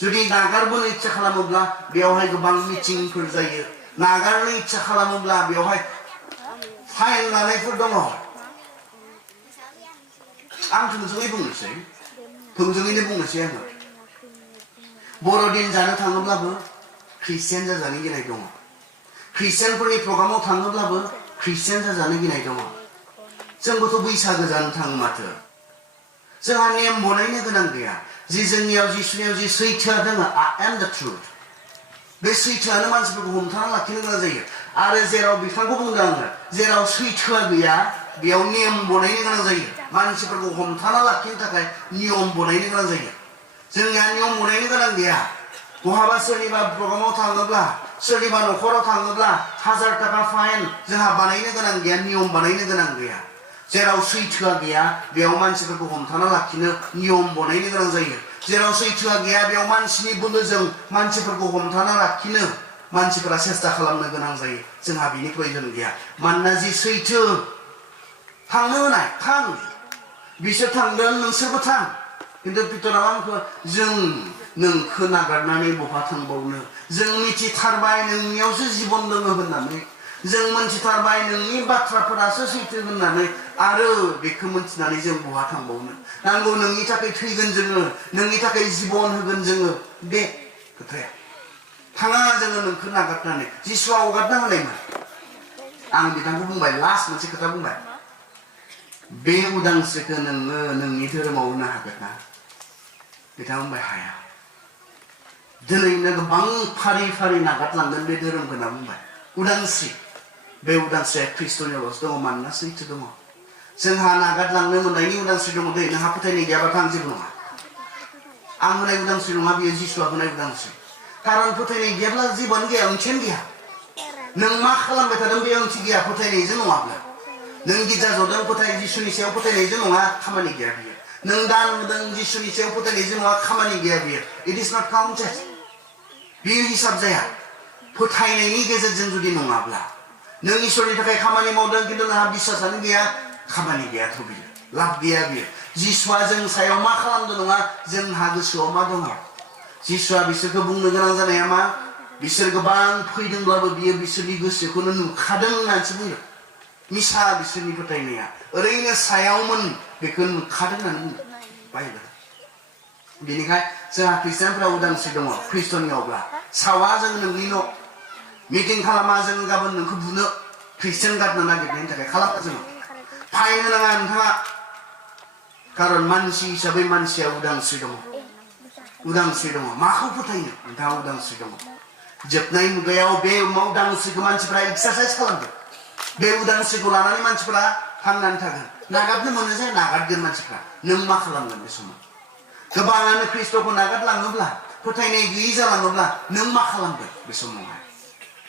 जुदि नागारबोनो इच्छा खालामोब्ला बेवहाय गोबां मिटिंफोर जायो नागारनो इच्छा खालामोब्ला बेवहाय फाइन लानायफोर दङ आं थोंजोङैनो बुंनोसै आङो बर'दिन जानो थाङोब्लाबो ख्रिस्टियान जाजानो गिनाय दङ ख्रिस्टियानफोरनि प्रग्रामाव थाङोब्लाबो ख्रिस्टियान जाजानो गिनाय दङ जोंबोथ' बैसागो जानो थाङो माथो जोंहा नेम बनायनो गोनां गैया जि जोंनियाव जिसुनियाव जि सैथोआ दङ आइ एम द ट्रुथ बे सैथोआनो मानसिफोरखौ हमथाना लाखिनो गोनां जायो आरो जेराव बिफांखौ बुंदों आङो जेराव सैथोआ गैया बेयाव नेम बनायनो गोनां जायो मानसिफोरखौ हमथाना लाखिनो थाखाय नियम बनायनो गोनां जायो जोंनिया नियम बनायनो गोनां गैया बहाबा सोरनिबा प्रग्रामाव थाङोब्ला सोरनिबा न'खराव थाङोब्ला 1000 थाखा फाइन जोंहा बानायनो गोनां गैया नियम बानायनो गोनां गैया जेराव सैथोआ गैया बेयाव मानसिफोरखौ हमथाना लाखिनो नियम बनायनो गोनां जायो जेराव सैथोआ गैया बेयाव मानसिनि बोलोजों मानसिफोरखौ हमथाना लाखिनो मानसिफोरा सेस्था खालामनो गोनां जायो जोंहा बिनि प्रयोजन गैया मानोना जि सैथो थांनो होनाय थां बिसोर थांदों नोंसोरबो थां खिन्थु बिथोराव आंखौ जों नोंखौ नागारनानै बहा थांबावनो जों मिथिथारबाय नोंनियावसो जिबन दङ होननानै जों मोनथिथारबाय नोंनि बाथ्राफोरासो सैथो होननानै आरो बेखौ मोनथिनानै जों बहा थांबावनो नांगौ नोंनि थाखाय थैगोन जोङो नोंनि थाखाय जिबन होगोन जोङो बे खोथाया थाङा जोङो नोंखौ नागारनानै जिसुआ हगारना होनायमोन आं बिथांखौ बुंबाय लास्ट मोनसे खोथा बुंबाय बे उदांस्रिखौ नोङो नोंनि धोरोमाव होनो हागोन ना बिथाङा बुंबाय हाया दिनैनो गोबां फारि फारि नागारलांगोन बे धोरोमखौ होनना बुंबाय उदांस्रि बे उदांस्रिया ख्रिस्ट'नियावल'सो दङ मानोना सैथो दङ जोंहा नागारलांनो मोननायनि उदांस्रि दङ दै नोंहा फोथायनाय गैयाबाथ' आं जेबो नङा आं होनाय उदांस्रि नङा बेयो जिसुआ होनाय उदांस्रि कारन फोथायनाय गैयाब्ला जेबोआनो गैया ओंथियानो गैया नों मा खालामबाय थादों बे ओंथि गैया फोथायनायजों नङाब्ला नों गिर्जा जदों फोथाय जिसुनि सायाव फोथायनायजों नङा खामानि गैया बियो नों दान होदों जिसुनि सायाव फोथायनायजों नङा खामानि गैया बियो इट इज नट काउन्टेड बियो हिसाब जाया फोथायनायनि गेजेरजों जुदि नङाब्ला नों इसोरनि थाखाय खामानि मावदों खिन्थु नोंहा बिश्वासानो गैया खामानि गैयाथ' बियो लाब गैया बियो जिसुआ जों सायाव मा खालामदों नङा जोंहा गोसोआव मा दङ जिसुआ बिसोरखौ बुंनो गोनां जानाया मा बिसोर गोबां फैदोंब्लाबो बियो बिसोरनि गोसोखौनो नुखादों होननानैसो बुंदों मिसा बिसोरनि फोथायनाया ओरैनो सायावमोन बेखौ नुखादों होननानै बुंदों बाइबेल बेनिखाय जोंहा ख्रिस्टियानफोरा उदांस्रि दङ ख्रिस्ट'नियावब्ला सावा जों नोंनि न' मिटिं खालामा जों गाबोन नोंखौ बुनो ख्रिस्टियान गारनो नागिरनायनि थाखाय खालामा जोङो फाइन होनाङा नोंथाङा कारन मानसि हिसाबै मानसिया उदांस्रि दङ माखौ फोथायनो नोंथाङा उदांस्रि दङ जोबनाय मुगायाव बे उदांस्रिखौ मानसिफ्रा एक्सारसाइज खालामगोन बे उदांस्रिखौ लानानै मानसिफ्रा थांनानै थागोन नागारनो मोनो जे नागारगोन मानसिफ्रा नों मा खालामगोन बे समाव गोबाङानो ख्रिस्ट'खौ नागारलाङोब्ला फोथायनाय गैयि जालाङोब्ला नों मा खालामगोन बे समावहाय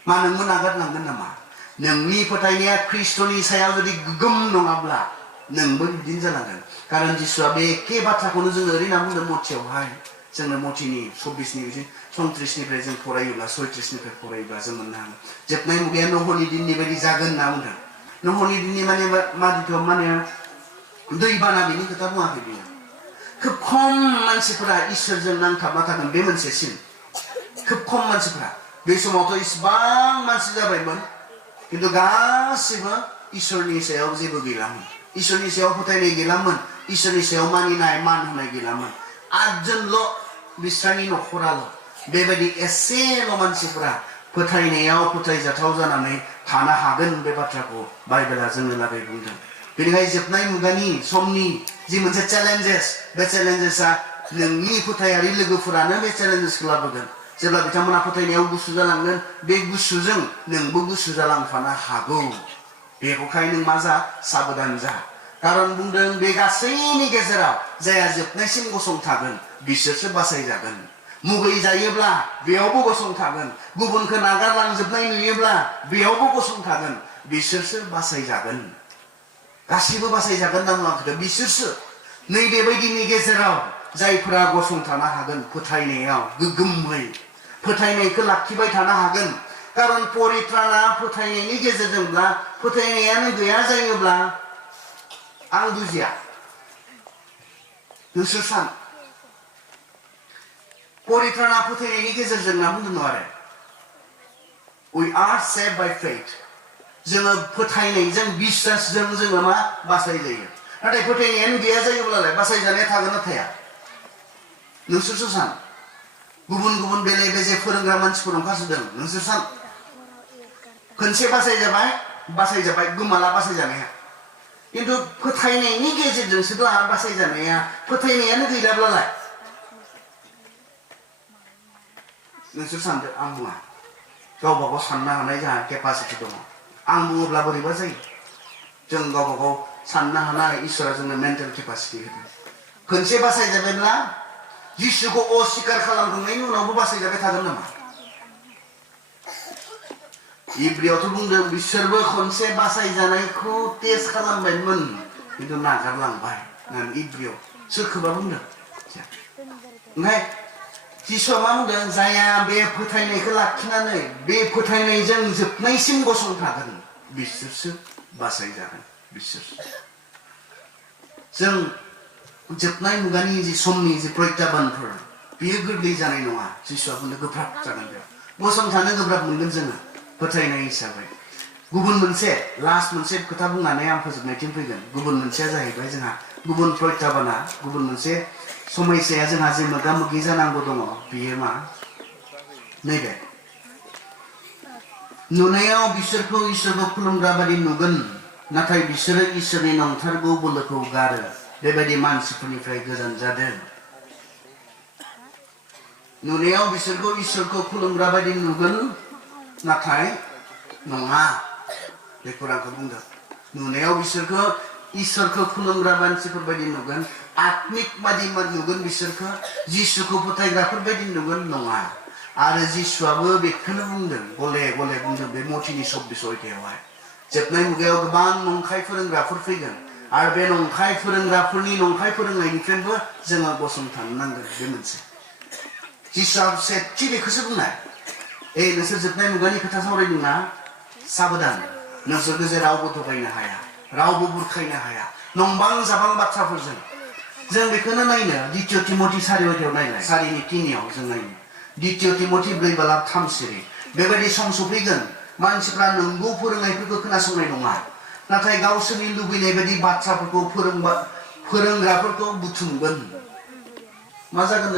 मा नोंबो नागारलांगोन नामा नोंनि फोथायनाया ख्रिस्ट'नि सायाव जुदि गोग्गोम नङाब्ला नोंबो बिदिनो जालांगोन कारन जिसुआ बे एखे बाथ्राखौनो जोङो ओरै होनना बुंदों मथियावहाय जोंनो मथिनि 24 29निफ्राय जों फरायोब्ला 36निफ्राय फरायोब्ला जों मोननो हागोन जोबनाय मुगाया नहनि दिननि बायदि जागोन होनना बुंदों नहनि दिननि माने माने दैबाना बेनि खोथा बुङाखै बियो खोब खम मानसिफोरा इसोरजों नांथाबना थागोन बे मोनसे सिन खोब खम मानसिफोरा बे समावथ' इसिबां मानसि जाबायमोन खिन्थु गासिबो इसोरनि सायाव जेबो गैलामोन इसोरनि सायाव फोथायनाय गैलामोन इसोरनि सायाव मानिनाय मान होनाय गैलामोन 8 जनल' बिस्रानि न'खराल' बेबायदि एसेल' मानसिफोरा फोथायनायाव फोथायजाथाव जानानै थानो हागोन बे बाथ्राखौ बाइबेला जोंनो लागै बुंदों बेनिखायनो जोबनाय मुगानि समनि जि मोनसे चेलेन्जेस बे चेलेन्जेसआ नोंनि फोथायारि लोगोफोरानो बे चेलेन्जेसखौ लाबोगोन जेब्ला बिथांमोना फोथायनायाव गुसु जालांगोन बे गुसुजों नोंबो गुसु जालांफानो हागौ बेखौखाय नों मा जा साबधान जा कारन बुंदों बे गासैनि गेजेराव जाया जोबनायसिम गसंथागोन बिसोरसो बासायजागोन मुगै जायोब्ला बेयावबो गसंथागोन गुबुनखौ नागारलांजोबनाय नुयोब्ला बेयावबो गसंथागोन बिसोरसो बासायजागोन गासिबो बासायजागोन होनना बुङाखै बिसोरसो नैबेबायदिनि गेजेराव जायफोरा गसंथानो हागोन फोथायनायाव गोग्गोमै फोथायनायखौ लाखिबाय थानो हागोन कारन परित्राणा फोथायनायनि गेजेरजोंब्ला फोथायनायानो गैया जायोब्ला आं बुजिया नोंसोर सान परित्राणा फोथायनायनि गेजेरजों ना बुंदों आरो we are saved by faith जोङो फोथायनायजों बिश्वासजों जोङो मा बासायजायो नाथाय फोथायनायानो गैया जायोब्लालाय बासायजानाया थागोन ना थाया नोंसोरसो सान गुबुन गुबुन बेले बेजे फोरोंग्रा मानसिफोर ओंखारसोदों नोंसोर सान खनसे बासायजाबाय गोमाला बासायजानाया खिन्थु फोथायनायनि गेजेरजोंसो बासायजानाया फोथायनायानो गैलाब्लालाय नोंसोर सानदो आं बुङा गावबा गाव साननो हानाय जोंहा केपासिटि दङ आं बुङोब्ला बोरैबा जायो जों गावबा गाव साननो हानाय इसोरा जोंनो मेन्टेल केपासिटि होदों खनसे बासायजाबायब्ला जिसुखौ अस्वीकार खालामखांनायनि उनावबो बासायजाबाय थागोन नामा इब्रियावथ' बुंदों बिसोरबो खनसे बासायजानायखौ टेस्ट खालामबायमोन खिन्थु नागारलांबाय होननानै इब्रियाव सोरखौबा बुंदों ओमफ्राय जिसुआ मा बुंदों जाया बे फोथायनायखौ लाखिनानै बे फोथायनायजों जोबनायसिम गसंथागोन बिसोरसो बासायजागोन बिसोरसो जों जोबनाय मुगानि जि समनि जि प्रत्याबानफोर बेयो गोरलै जानाय नङा जिसुआ बुंदों गोब्राब जागोन बेयाव गसंथानो गोब्राब मोनगोन जोङो फोथायनाय हिसाबै गुबुन मोनसे लास्ट मोनसे खोथा बुंनानै आं फोजोबनायथिं फैगोन गुबुन मोनसेया जाहैबाय जोंहा गुबुन प्रत्याबाना गुबुन मोनसे समस्याया जोंहा जे मोगा मोगि जानांगौ दङ बियो मा नैबे नुनायाव बिसोरखौ इसोरखौ खुलुमग्रा बादि नुगोन नाथाय बिसोरो इसोरनि नंथारगौ बोलोखौ गारो बेबायदि मानसिफोरनिफ्राय गोजान जादों नुनायाव बिसोरखौ इसोरखौ खुलुमग्रा बादि नुगोन नाथाय नङा बे खुरांखौ बुंदों नुनायाव बिसोरखौ इसोरखौ खुलुमग्रा मानसिफोर बायदि नुगोन आत्मिक बादि नुगोन बिसोरखौ जिसुखौ फोथायग्राफोर बायदि नुगोन नङा आरो जिसुआबो बेखौनो बुंदों गले गले बुंदों बे मथिनि 24 अध्यायावहाय जोबनाय मुगायाव गोबां नंखाय फोरोंग्राफोर फैगोन आरो बे नंखाय फोरोंग्राफोरनि नंखाय फोरोंनायनिफ्रायबो जोङो गसंथानो नांगोन बे मोनसे जिसुआ सेथि बेखौसो बुंनाय नोंसोर जोबनाय मुगानि खोथा सावरायदोंना साबधान नोंसोरखौ जे रावबो थगायनो हाया रावबो बुरखायनो हाया नंबां जाबां बाथ्राफोरजों जों बेखौनो नायनो द्वितीय तिमथि 4 अध्यायाव नायलाय 4नि 3 जों नायनो द्वितीय तिमथि 4:3 बेबायदि सम सफैगोन मानसिफ्रा नंगौ फोरोंनायफोरखौ खोनासंनाय नङा नाथाय गावसोरनि लुबैनाय बायदि बाथ्राफोरखौ फोरोंग्राफोरखौ बुथुमगोन मा जागोन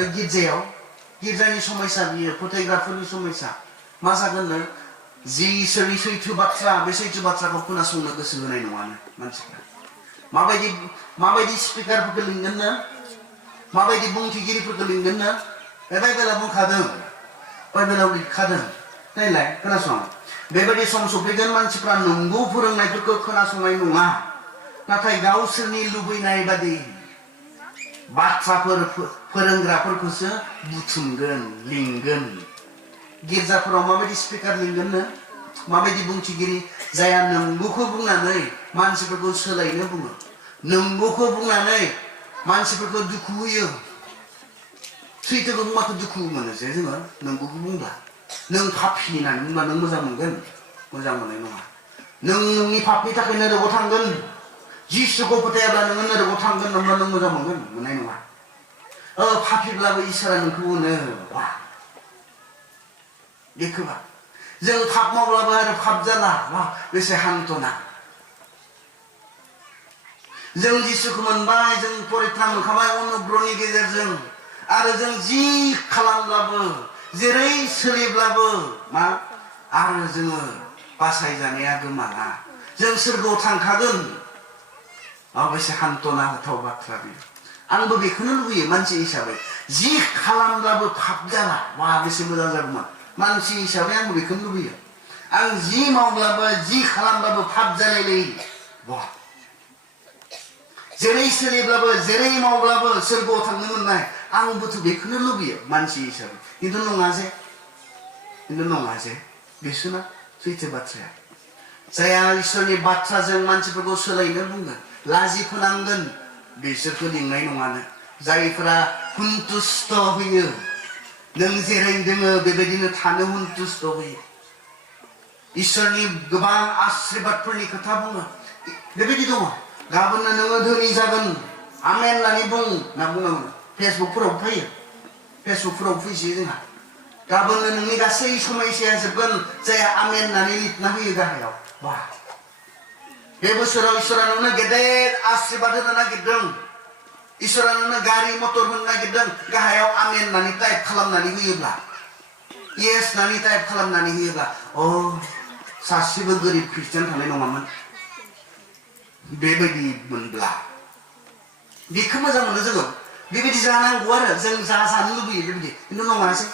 गिर्जानि समस्या बियो फोथायग्राफोरनि समस्या मा जागोन जि इसोरनि सैथो बाथ्रा बे सैथो बाथ्राखौ खोनासंनो गोसो होनाय नङानो मानसिफ्रा माबायदि स्पिकारफोरखौ लिंगोननो माबायदि बुंथिगिरिफोरखौ लिंगोननो बाइबेला बुंखादों बाइबेलाव लिरखादों नायलाय खोनासं बेबायदि सम सफैगोन मानसिफ्रा नंगौ फोरोंनायफोरखौ खोनासंनाय नङा नाथाय गावसोरनि लुबैनाय बादि बाथ्राफोर फोरोंग्राफोरखौसो बुथुमगोन लिंगोन गिर्जाफोराव माबायदि स्पिकार लिंगोननो माबायदि बुंथिगिरि जाया नंगौखौ बुंनानै मानसिफोरखौ सोलायनो बुङो नंगौखौ बुंनानै मानसिफोरखौ दुखु होयो सैथोखौ बुंबाथ' दुखु मोनो जे जोङो नंगौखौ बुंब्ला नों पापि होननानै बुंब्ला नों मोजां मोनगोन मोजां मोननाय नङा नों नोंनि पापनि थाखाय नोरगआव थांगोन जिसुखौ फोथायाब्ला नोङो नोरगआव थांगोन होनब्ला नों मोजां मोनगोन मोननाय नङा पापिब्लाबो इसोरा नोंखौ अनो वा बेखौबा जों पाप मावब्लाबो आरो पाप जाला वा बेसे हान्थना जों जिसुखौ मोनबाय जों परित्रान मोनखाबाय अनुग्रहनि गेजेरजों आरो जों जि खालामब्लाबो जेरै सोलिब्लाबो मा आरो जोङो बासायजानाया गोमाला जों सोरगोआव थांखागोन बेसे हान्थना होथाव बाथ्रा बेयो आंबो बेखौनो लुबैयो मानसि हिसाबै जि खालामब्लाबो पाप जाला वा बेसे मोजां जागौमोन मानसि हिसाबै आंबो बेखौनो लुबैयो आं जि मावब्लाबो जि खालामब्लाबो पाप जालायलायो वा जेरै सोलिब्लाबो जेरै मावब्लाबो सोरगोआव थांनो मोननाय आंबोथ' बेखौनो लुबैयो मानसि हिसाबै खिन्थु नङा जे बिसोरना सैथो बाथ्राया जाया इसोरनि बाथ्राजों मानसिफोरखौ सोलायनो बुंगोन लाजि फोनांगोन बिसोरखौ लिंनाय नङानो जायफोरा हुनथुस्थ होयो नों जेरै दोङो बेबायदिनो थानो हुनथुस्थ होयो इसोरनि गोबां आशीर्बादफोरनि खोथा बुङो बेबायदि दङ गाबोननो नोङो धोनि जागोन आमेन होननानै बुं होनना बुंनांगौ फेसबुकफोराव फैयो फेसबुकफोराव फैसै जोंहा गाबोननो नोंनि गासै समस्याया जोबगोन जाया आमेन होननानै लिरना होयो गाहायाव वा बे बोसोराव इसोरा नोंनो गेदेर आशीर्बाद होनो नागिरदों इसोरा नोंनो गारि मटर होनो नागिरदों गाहायाव आमेन होननानै टाइप खालामनानै होयोब्ला येस होननानै टाइप खालामनानै होयोब्ला सासेबो गोरिब ख्रिस्टियान थानाय नङामोन बेबायदि मोनब्ला बेखौ मोजां मोनो जोङो बेबायदि जानांगौ आरो जों जानो लुबैयो बेबायदि खिन्थु नङासै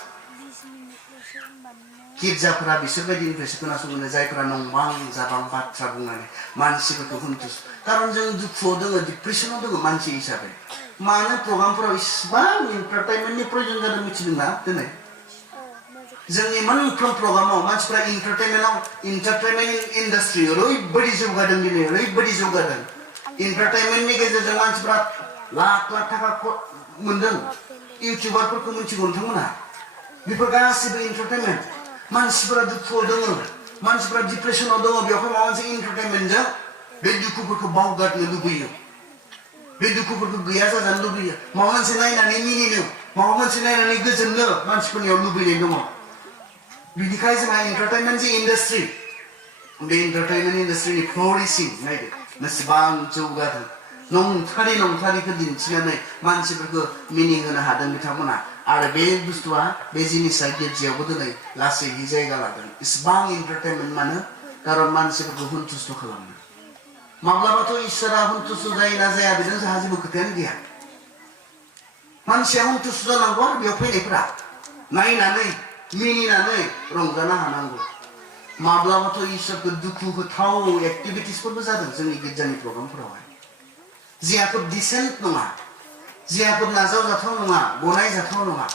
गिर्जाफोरा बिसोरबायदिनिफ्रायसो खोनासङो जायफोरा नंबां जाबां बाथ्रा बुंनानै मानसिफोरखौ हुनथुस खारन जों दुखुआव दङ डिप्रेसनाव दङ मानसि हिसाबै मानो प्रग्रामफोराव इसिबां इन्टारटेनमेन्टनि प्रयजन जादों मिथिदोंना दिनै जोंनि मोनफ्रोम प्रग्रामाव मानसिफ्रा इन्टारटेनमेन्ट इन्डास्ट्रि ओरैबायदि जौगादों दिनै ओरैबायदि जौगादों इन्टारटेनमेन्टनि गेजेरजों मानसिफ्रा लाख लाख थाखा मोनदों इउटिउबारफोरखौ मिथिगौ नोंथांमोना बेफोर गासिबो इन्टारटेनमेन्ट मानसिफोरा दुखुआव दङ मानसिफ्रा डिप्रेसनाव दङ बेवहाय माबा मोनसे इन्टारटेनमेन्टजों बे दुखुफोरखौ बावगारनो लुबैयो बे दुखुफोरखौ गैया जाजानो लुबैयो माबा मोनसे नायनानै मिनिनो माबा मोनसे नायनानै गोजोननो मानसिफोरनियाव लुबैनाय दङ बिनिखाय जोंहा इन्टारटेनमेन्ट जे इन्डास्ट्रि बे एन्टारटेनमेन्ट इन्डास्ट्रिनि फ्लरिसिं नायदो बेसेबां जौगादों नंथारिखौ दिन्थिनानै मानसिफोरखौ मिनिहोनो हादों बिथांमोना आरो बे बुस्थुआ बे जिनिसा गिर्जायावबो दिनै लासैयै जायगा लादों इसेबां एन्टारटेनमेन्ट मानो कारन मानसिफोरखौ हुन्थुस्ट' खालामनो माब्लाबाथ' इसोरा हुन्थुस्ट' जायो ना जाया बेजों जोंहा जेबो खोथायानो गैया मानसिया हुन्थुस्ट' जानांगौ आरो बेयाव फैनायफोरा नायनानै मिनिनानै रंजानो हानांगौ माब्लाबाथ' इसोरखौ दुखु होथाव एक्टिभिटिसफोरबो जादों जोंनि गिर्जानि प्रग्रामफोरावहाय जिया खोब डिसेन्ट नङा जिया खोब नाजावजाथाव नङा गनायजाथाव नङा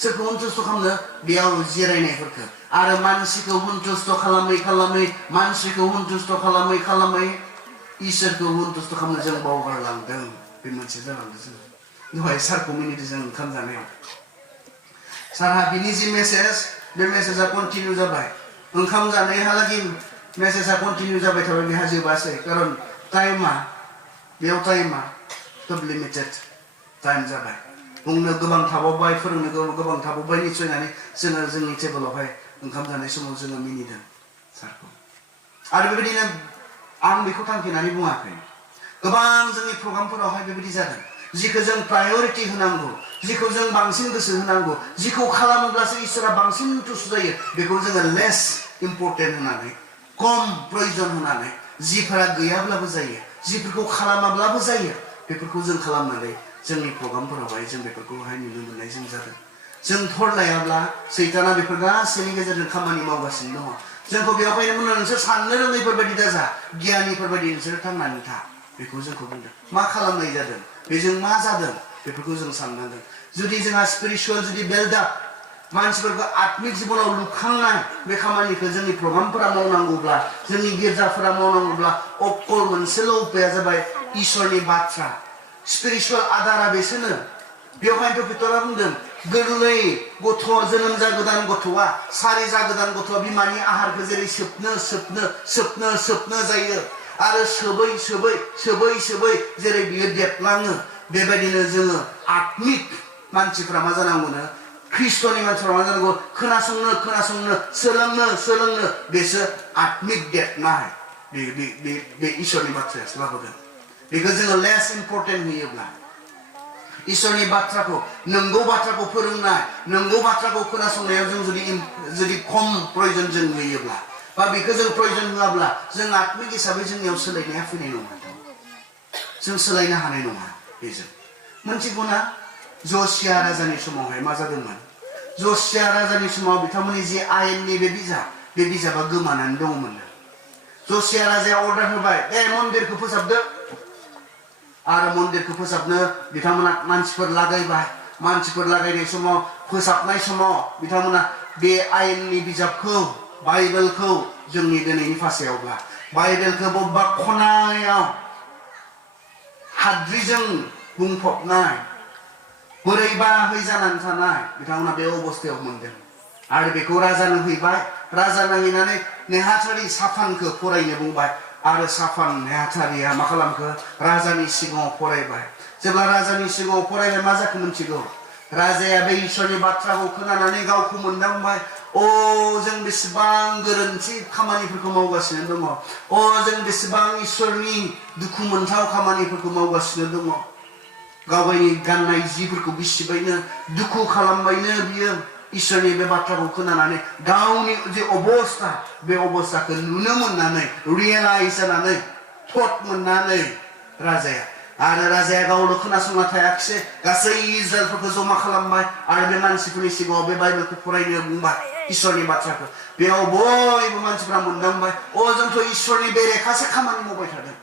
सोरखौ हुन्थुस्ट' खालामनो बेयाव जिरायनायफोरखौ आरो मानसिखौ हुन्थुस्ट' खालामै मानसिखौ हुन्थुस्ट' खालामै इसोरखौ हुन्थुस्ट' खालामनो जों बावगारलांदों बे मोनसे जालांदों जों दहाय सारखौ मिनिदों जों ओंखाम जानायाव सारहा बिनि जि मेसेज बे मेसेजआ कन्टिनिउ जाबाय ओंखाम जानायहालागै मेसेजआ कन्टिनिउ जाबाय थाबाय बेहा जोबासै कारन टाइमा खोब लिमिटेड टाइम जाबाय बुंनो गोबां थाबावबाय फोरोंनो गोबां थाबावबाय निसय होननानै जोङो जोंनि टेबोलावहाय ओंखाम जानाय समाव जोङो मिनिदों सारखौ आरो बेबायदिनो आं बेखौ थांखिनानै बुङाखै गोबां जोंनि प्रग्रामफोरावहाय बेबायदि जादों जिखौ जों प्रायरिटि होनांगौ जिखौ जों बांसिन गोसो होनांगौ जिखौ खालामोब्लासो इसोरा बांसिन तुष्ट जायो बेखौ जोङो लेस इम्पर्टेन्ट होनानै खम प्रयोजन होनानै जिफोरा गैयाब्लाबो जायो जिफोरखौ खालामाब्लाबो जायो बेफोरखौ जों खालामनानै जोंनि प्रग्रामफोरावहाय जों बेफोरखौहाय नुनो मोननाय जों जादों जों थर लायाब्ला सैताना बेफोर गासैनि गेजेरजों खामानि मावगासिनो दङ जोंखौ बेवहायनो बुङो नोंसोर साननो रोङैफोरबायदि दाजा गियानिफोरबायदि नोंसोर थांनानै था बेखौ जोंखौ बुंदों मा खालामनाय जादों बेजों मा जादों बेफोरखौ जों साननांगोन जुदि जोंहा स्पिरिचुवेल जुदि बिल्डआप मानसिफोरखौ आत्मिक जिबनाव लुखांनाय बे खामानिखौ जोंनि प्रग्रामफोरा मावनांगौब्ला जोंनि गिर्जाफोरा मावनांगौब्ला अकल मोनसेल' उपाया जाबाय इसोरनि बाथ्रा स्पिरिचुवेल आदारा बेसोनो बेवहायथ' पितरा बुंदों गोरलै गथ' जोनोम जागोदान गथ'आ सारि जागोदान गथ'आ बिमानि आहारखौ जेरै सोबनो जायो आरो सोबै जेरै बियो देरलाङो बेबायदिनो जोङो आत्मिक मानसिफ्रा मा जानांगौनो ख्रिस्ट'नि मानसिफ्रा मा जानांगौ खोनासंनो सोलोंनो बेसो आत्मिक देरनाय बे इसोरनि बाथ्रायासो लाबोदों बेखौ जोङो लेस इम्पर्टेन्ट होयोब्ला इसोरनि बाथ्राखौ नंगौ बाथ्राखौ फोरोंनाय नंगौ बाथ्राखौ खोनासंनायाव जों जुदि खम प्रयोजन जों होयोब्ला बा बेखौ जों प्रयोजन होआब्ला जों आत्मिक हिसाबै जोंनियाव सोलायनाया फैनाय नङा जों सोलायनो हानाय नङा बेजों मोनथिगौना जसिया राजानि समावहाय मा जादोंमोन जसिया राजानि समाव बिथांमोननि जि आयेननि बे बिजाबा गोमानानै दङमोन जसिया राजाया अर्डार होबाय मन्दिरखौ फोसाबदो आरो मन्दिरखौ फोसाबनो बिथांमोना मानसिफोर लागायनाय समाव फोसाबनाय समाव बिथांमोना बे आयेननि बिजाबखौ बाइबेलखौ जोंनि दिनैनि भाषायावब्ला बाइबेलखौ बबेबा खनायाव हाद्रिजों बुंफबनाय बोरैबाहै जानानै थानाय बिथांमोना बे अबस्थायाव मोनदों आरो बेखौ राजानो हैबाय राजानो हैनानै नेहाथारि साफानखौ फरायनो बुंबाय आरो साफान नेहाथारिया मा खालामखो राजानि सिगाङाव फरायबाय जेब्ला राजानि सिगाङाव फरायबाय मा जाखो मिथिगौ राजाया बे इसोरनि बाथ्राखौ खोनानानै गावखौ मोनदांबाय जों बेसेबां गोरोन्थि खामानिफोरखौ मावगासिनो दङ जों बेसेबां इसोरनि दुखु मोनथाव खामानिफोरखौ मावगासिनो दङ गावनि गाननाय जिफोरखौ बिसिबायनो दुखु खालामबायनो बियो इसोरनि बे बाथ्राखौ खोनानानै गावनि जे अबस्था बे अबस्थाखौ नुनो मोननानै रियेलाइज जानानै थट मोननानै राजाया गावल' खोनासंना थायाखिसै गासै इजराइलफोरखौ जमा खालामबाय आरो बे मानसिफोरनि सिगाङाव बे बाइबेलखौ फरायनो बुंबाय इसोरनि बाथ्राखौ बेयाव बयबो मानसिफ्रा मोनदांबाय जोंथ' इसोरनि बेरेखासो खामानि मावबाय थादों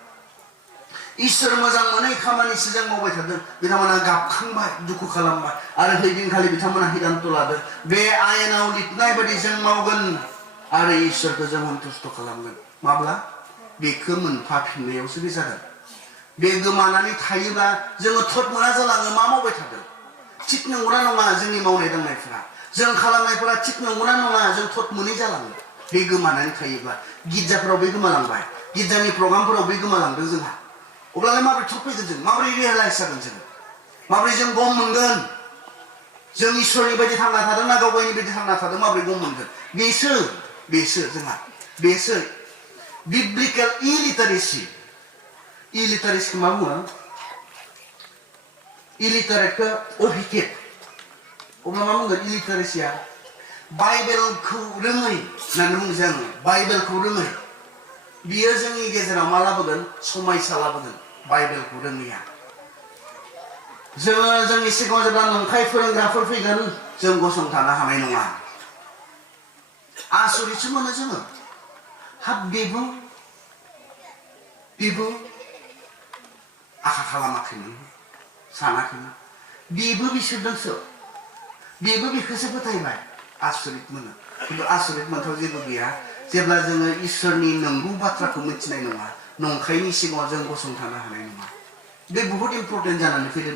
इसोर मोजां मोनै खामानिसो जों मावबाय थादों बिथांमोना गाबखांबाय दुखु खालामबाय आरो हैदिनखालि बिथांमोना हिदान्त लादों बे आयेनाव लिरनाय बायदि जों मावगोन आरो इसोरखौ जों सन्तुष्ट खालामगोन माब्ला बेखौ मोनफाफिननायावसो बे जागोन बे गोमानानै थायोब्ला जोङो थट मोना जालाङो मा मावबाय थादों थिग नंगौना नङा जोंनि मावनाय दांनायफोरा जों खालामनायफोरा थिग नंगौना नङा जों थट मोनै जालाङो बे गोमानानै थायोब्ला गिर्जाफोराव बे गोमालांबाय गिर्जानि प्रग्रामफोराव बे गोमालांदों जोंहा अब्लालाय माबोरै थट फैगोन जों माबोरै रियेलाइज जागोन जों माबोरै जों गम मोनगोन जों इसोरनि बायदि थांना थादों ना गावगायनि बायदि थांना थादों माबोरै गम मोनगोन बेसो biblical illiteracy illiteracy मा बुङो illiterate खौ अभिकेट अब्ला मा बुंगोन illiteracyया बाइबेलखौ रोङै होननानै बुङो जों बाइबेलखौ रोङै बियो जोंनि गेजेराव मा लाबोगोन समायसा लाबोगोन बाइबेलखौ रोङैया जोङो जोंनि सिगाङाव जेब्ला नंखाय फोरोंग्राफोर फैगोन जों गसंथानो हानाय नङा आसरितसो मोनो जोङो हाब बेबो आखा खालामाखैमोन सानाखैमोन बेबो बिसोरदोंसो बेबो बेखौसो फोथायबाय आसरित मोनो खिन्थु आसरित मोनथाव जेबो गैया जेब्ला जोङो इसोरनि नंगौ बाथ्राखौ मिथिनाय नङा नंखायनि सिगाङाव जों गसंथानो हानाय नङा बे बहुत इम्पर्टेन्ट जानानै फैदों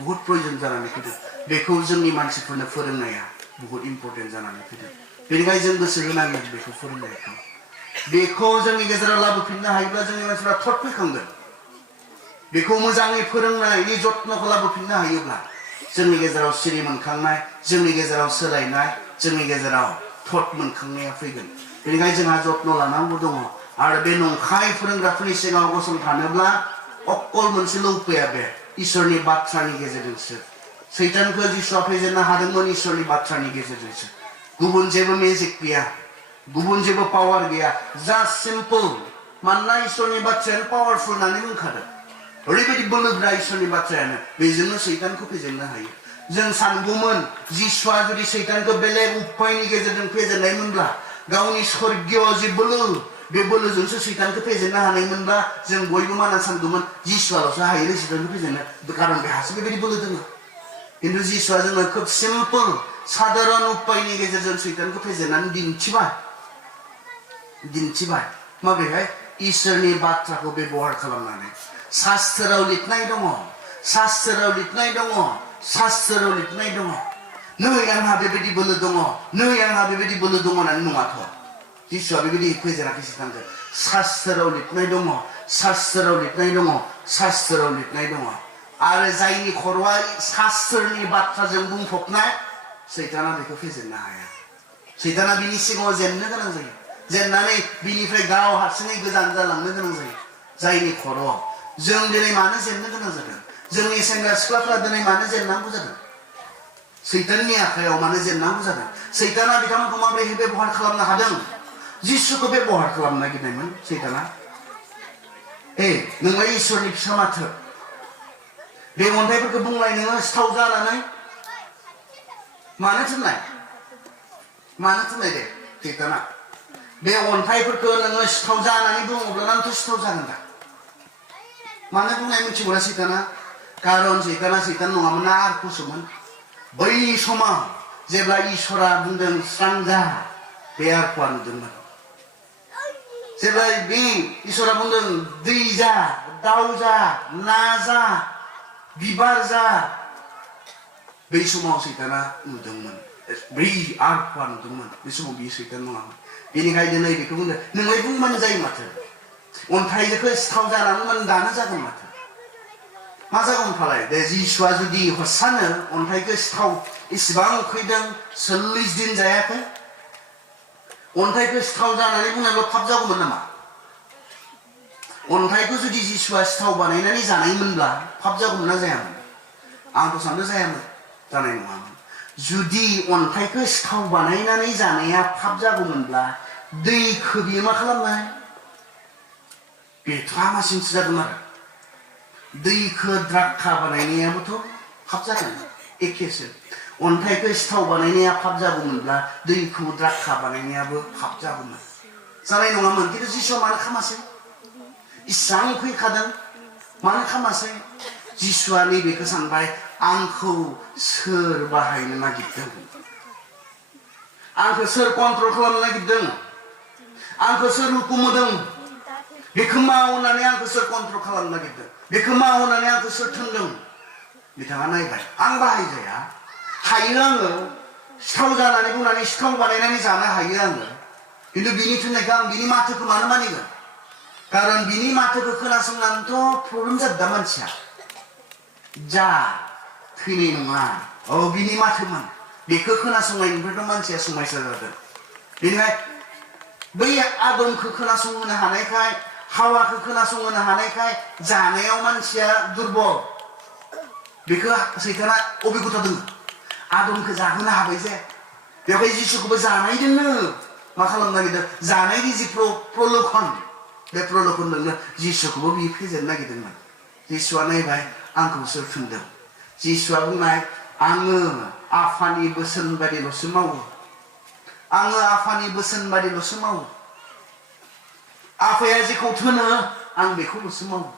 बहुत प्रयोजन जानानै फैदों बेखौ जोंनि मानसिफोरनो फोरोंनाया बहुत इम्पर्टेन्ट जानानै फैदों बेनिखायनो जों गोसो होनांगोन बेखौ फोरोंनायखौ बेखौ जोंनि गेजेराव लाबोफिननो हायोब्ला जोंनि मानसिफ्रा थट फैखांगोन बेखौ मोजाङै फोरोंनायनि जत्नखौ लाबोफिननो हायोब्ला जोंनि गेजेराव सिरि मोनखांनाय जोंनि गेजेराव सोलायनाय जोंनि गेजेराव थट मोनखांनाया फैगोन बेनिखायनो जोंहा जत्न लानांगौ दङ आरो बे नंखाय फोरोंग्राफोरनि सिगाङाव गसंथानोब्ला अकल मोनसेल' उपाया बे इसोरनि बाथ्रानि गेजेरजोंसो सैतानखौ जिसुआ फेजेननो हादोंमोन इसोरनि बाथ्रानि गेजेरजोंसो गुबुन जेबो मेजिक गैया गुबुन जेबो पावार गैया जास्ट सिम्पल मानोना इसोरनि बाथ्रायानो पावारफुल होननानै बुंखादों ओरैबायदि बोलोग्रा इसोरनि बाथ्रायानो बेजोंनो सैतानखौ फेजेननो हायो जों सानगौमोन जिसुआ जुदि सैतानखौ बेलेग उपायनि गेजेरजों फेजेननायमोनब्ला गावनि स्वर्गीय जि बोलो बे बोलोजोंसो सैतानखौ फेजेननो हानायमोनब्ला जों बयबो माना सानगौमोन जिसुआल'सो हायो सैतानखौ फेजेननो खारन बेहासो बेबायदि बोलो दङ खिन्थु जिसुआ जोंनो खोब सिम्पल साधारन उपायनि गेजेरजों सैतानखौ फेजेननानै दिन्थिबाय माबोरैहाय इसोरनि बाथ्राखौ बेबहार खालामनानै शास्त्राव लिरनाय दङ नै आंहा बेबायदि बोलो दङ होननानै नङाथ' जिसुआ बेबायदि फेजेनाखै सैतानखौ शास्त्राव लिरनाय दङ आरो जायनि खर'आ शास्त्रनि बाथ्राजों बुंफबनाय सैताना बेखौ फेजेननो हाया सैताना बिनि सिगाङाव जेननो गोनां जायो जेननानै बिनिफ्राय गाव हारसिङै गोजान जालांनो गोनां जायो जायनि खर'आव जों दिनै मानो जेननो गोनां जादों जोंनि सेंग्रा सिख्लाफ्रा दिनै मानो जेननांगौ जादों सैताननि आखायाव मानो जेननांगौ जादों सैताना बिथांमोनखौ माबोरैहाय बेबहार खालामनो हादों जिसुखौ बेबहार खालामनो नागिरनायमोन सैताना नोंलाय इसोरनि फिसा माथो बे अन्थाइफोरखौ बुंलाय नोङो सिथाव जानानै मानो थोननाय दे सैताना बे अन्थाइफोरखौ नोङो सिथाव जानानै बुङोब्ला नोंथ' सिथाव जागोन दा मानो बुंनाय मिथिगौना सैताना कारन सैतान नङामोन ना आरखौसोमोन बै समाव जेब्ला इसोरा बुंदों स्रां जा बे आरखौआ नुदोंमोन जेब्ला बे इसोरा बुंदों दै जा दाउ जा ना जा बिबार जा बै समाव सैताना नुदोंमोन बै आरखौआ नुदोंमोन बे समाव बियो सैतान नङामोन बेनिखायनो दिनै बेखौ बुंदों नोंलाय बुंबानो जायो माथो अन्थाइखौ सिथाव जानानै दानो जागोन माथो मा जागोन फालाय दे जिसुआ जुदि हसानो अन्थाइखौ सिथाव इसेबां उखैदों 40 दिन जायाखै अन्थाइखौ सिथाव जानानै बुंनायल' थाब जागौमोन नामा अन्थाइखौ जुदि जिसुआ सिथाव बानायनानै जानायमोनब्ला थाब जागौमोन ना जायामोन आंथ' साननो जायामोन जानाय नङामोन जुदि अन्थाइखौ सिथाव बानायनानै जानाया थाब जागौमोनब्ला दैखौ बियो मा खालामनाय बेथ' हामासिनसो जागोन आरो दैखौ द्राक्षा बानायनायाबोथ' थाब जागोन एखेसो अन्थाइखौ सिथाव बानायनाया थाब जागौमोनब्ला दैखौ द्राक्षा बानायनायाबो थाब जागौमोन जानाय नङामोन खिन्थु जिसुआ मानो खामासै इसां फैखादों मानो खामासै जिसुआ नैबेखौ सानबाय आंखौ सोर बाहायनो नागिरदों आंखौ सोर कन्ट्रल खालामनो नागिरदों आंखौ सोर हुकुम होदों बेखौ मावनानै आंखौ सोर कन्ट्रल खालामनो नागिरदों बेखौ मावनानै आंखौ सोर थोनदों बिथाङा नायबाय आं बाहायजाया हायो आङो सिथाव जानानै बुंनानै सिथाव बानायनानै जानो हायो आङो खिन्थु बिनि थोननायखौ आं बिनि माथोखौ मानो मानिगोन कारन बिनि माथोखौ खोनासंनानैथ' प्रब्लेम जादों दा मानसिया जा थैनाय नङा बिनि माथोमोन बेखौ खोनासंनायनिफ्रायथ' मानसिया समायसा जादों बेनिखाय बै आदमखौ खोनासंहोनो हानायखाय हावाखौ खोनासंहोनो हानायखाय जानायाव मानसिया दुरबल बेखौ सैताना अबिगथा दङ आदमखौ जाहोनो हाबाय जे बेवहाय जिसुखौबो जानायजोंनो मा खालामनो नागिरदों जानायनि जि प्रलोभन बे प्रलोभनजोंनो जिसुखौबो बियो फेजेननो नागिरदोंमोन जिसुआ नायबाय आंखौ सोर थुनदों जिसुआ बुंनाय आङो आफानि बोसोन बादिल'सो मावो आङो आफानि बोसोन बादिल'सो मावो आफाया जेखौ थोनो आं बेखौल'सो मावो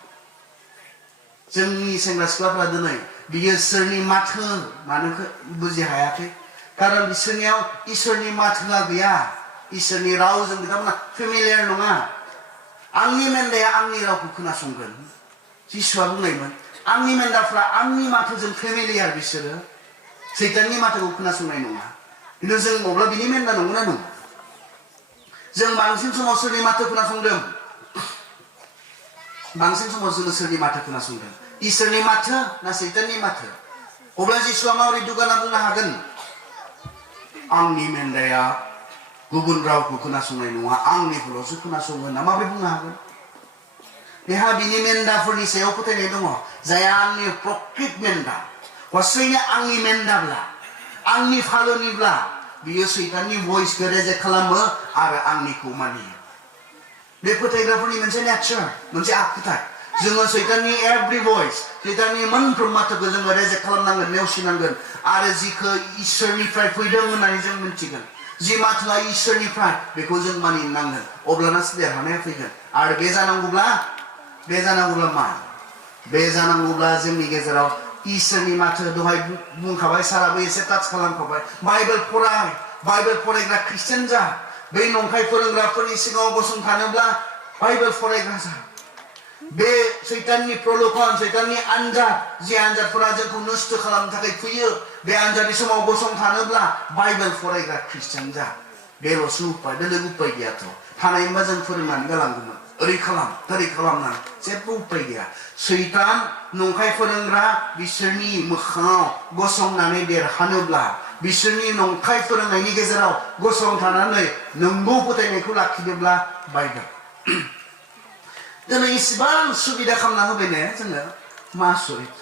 जोंनि सेंग्रा सिख्लाफ्रा दिनै बियो सोरनि माथो मानो बुजि हायाखै कारन बिसोरनियाव इसोरनि माथोआ गैया इसोरनि रावजों बिथांमोना फेमिलियार नङा आंनि मेन्दाया आंनि रावखौ खोनासंगोन जिसुआ बुंनायमोन आंनि मेन्दाफ्रा आंनि माथोजों फेमिलियार बिसोरो सैताननि माथोखौ खोनासंनाय नङा खिन्थु जों अब्ला बिनि मेन्दा नंगौना नङा जों बांसिन समाव सोरनि माथो खोनासंदों बांसिन समाव जोङो सोरनि माथो खोनासंदों इसोरनि माथो ना सैताननि माथो अब्ला जिसुआ माबोरै दुगाना बुंनो हागोन आंनि मेन्दाया गुबुन रावखौ खोनासंनाय नङा आंनिखौल'सो खोनासङो होनना माबोरै बुंनो हागोन बेहा बिनि मेन्दाफोरनि सायाव फोथायनाय दङ जायहा आंनि प्रकृत मेन्दा हस्रैनो आंनि मेन्दाब्ला आंनि फालोनिब्ला बियो सैताननि भइसखौ रेजेक्ट खालामो आरो आंनिखौ मानियो बे फोथायग्राफोरनि मोनसे नेचार मोनसे आखुथाय जोङो सैताननि एभ्रि भइस सैताननि मोनफ्रोम माथोखौ जोङो रेजेक्ट खालामनांगोन नेवसिनांगोन आरो जिखौ इसोरनिफ्राय फैदों होननानै जों मिन्थिगोन जि माथोआ इसोरनिफ्राय बेखौ जों मानिनांगोन अब्लानासो देरहानाया फैगोन आरो बे जानांगौब्ला मा बे जानांगौब्ला जोंनि गेजेराव इसोरनि माथो दहाय बुंखाबाय साराबो एसे टाच खालामखाबाय बाइबेल फरायग्रा ख्रिस्टियान जा बै नंखाय फोरोंग्राफोरनि सिगाङाव गसंथानोब्ला बाइबेल फरायग्रा जा बे सैताननि प्रलोभन सैताननि आनजाद जि आनजादफोरा जोंखौ नस्थ खालामनो थाखाय फैयो बे आनजादनि समाव गसंथानोब्ला बाइबेल फरायग्रा ख्रिस्टियान जा बेल'सो उपाय बेलेग उपाय गैयाथ' थानायमोनबा जों फोरोंनानै गालांगौमोन ओरै खालाम थोरै खालामनानै जेबो उपाय गैया सैतान नंखाय फोरोंग्रा बिसोरनि मोखाङाव गसंनानै देरहानोब्ला बिसोरनि नंखाय फोरोंनायनि गेजेराव गसंथानानै नंगौ फोथायनायखौ लाखिनोब्ला बाइबेल दिनै इसेबां सुबिदा खालामना होबाय ने जोङो मा आसरित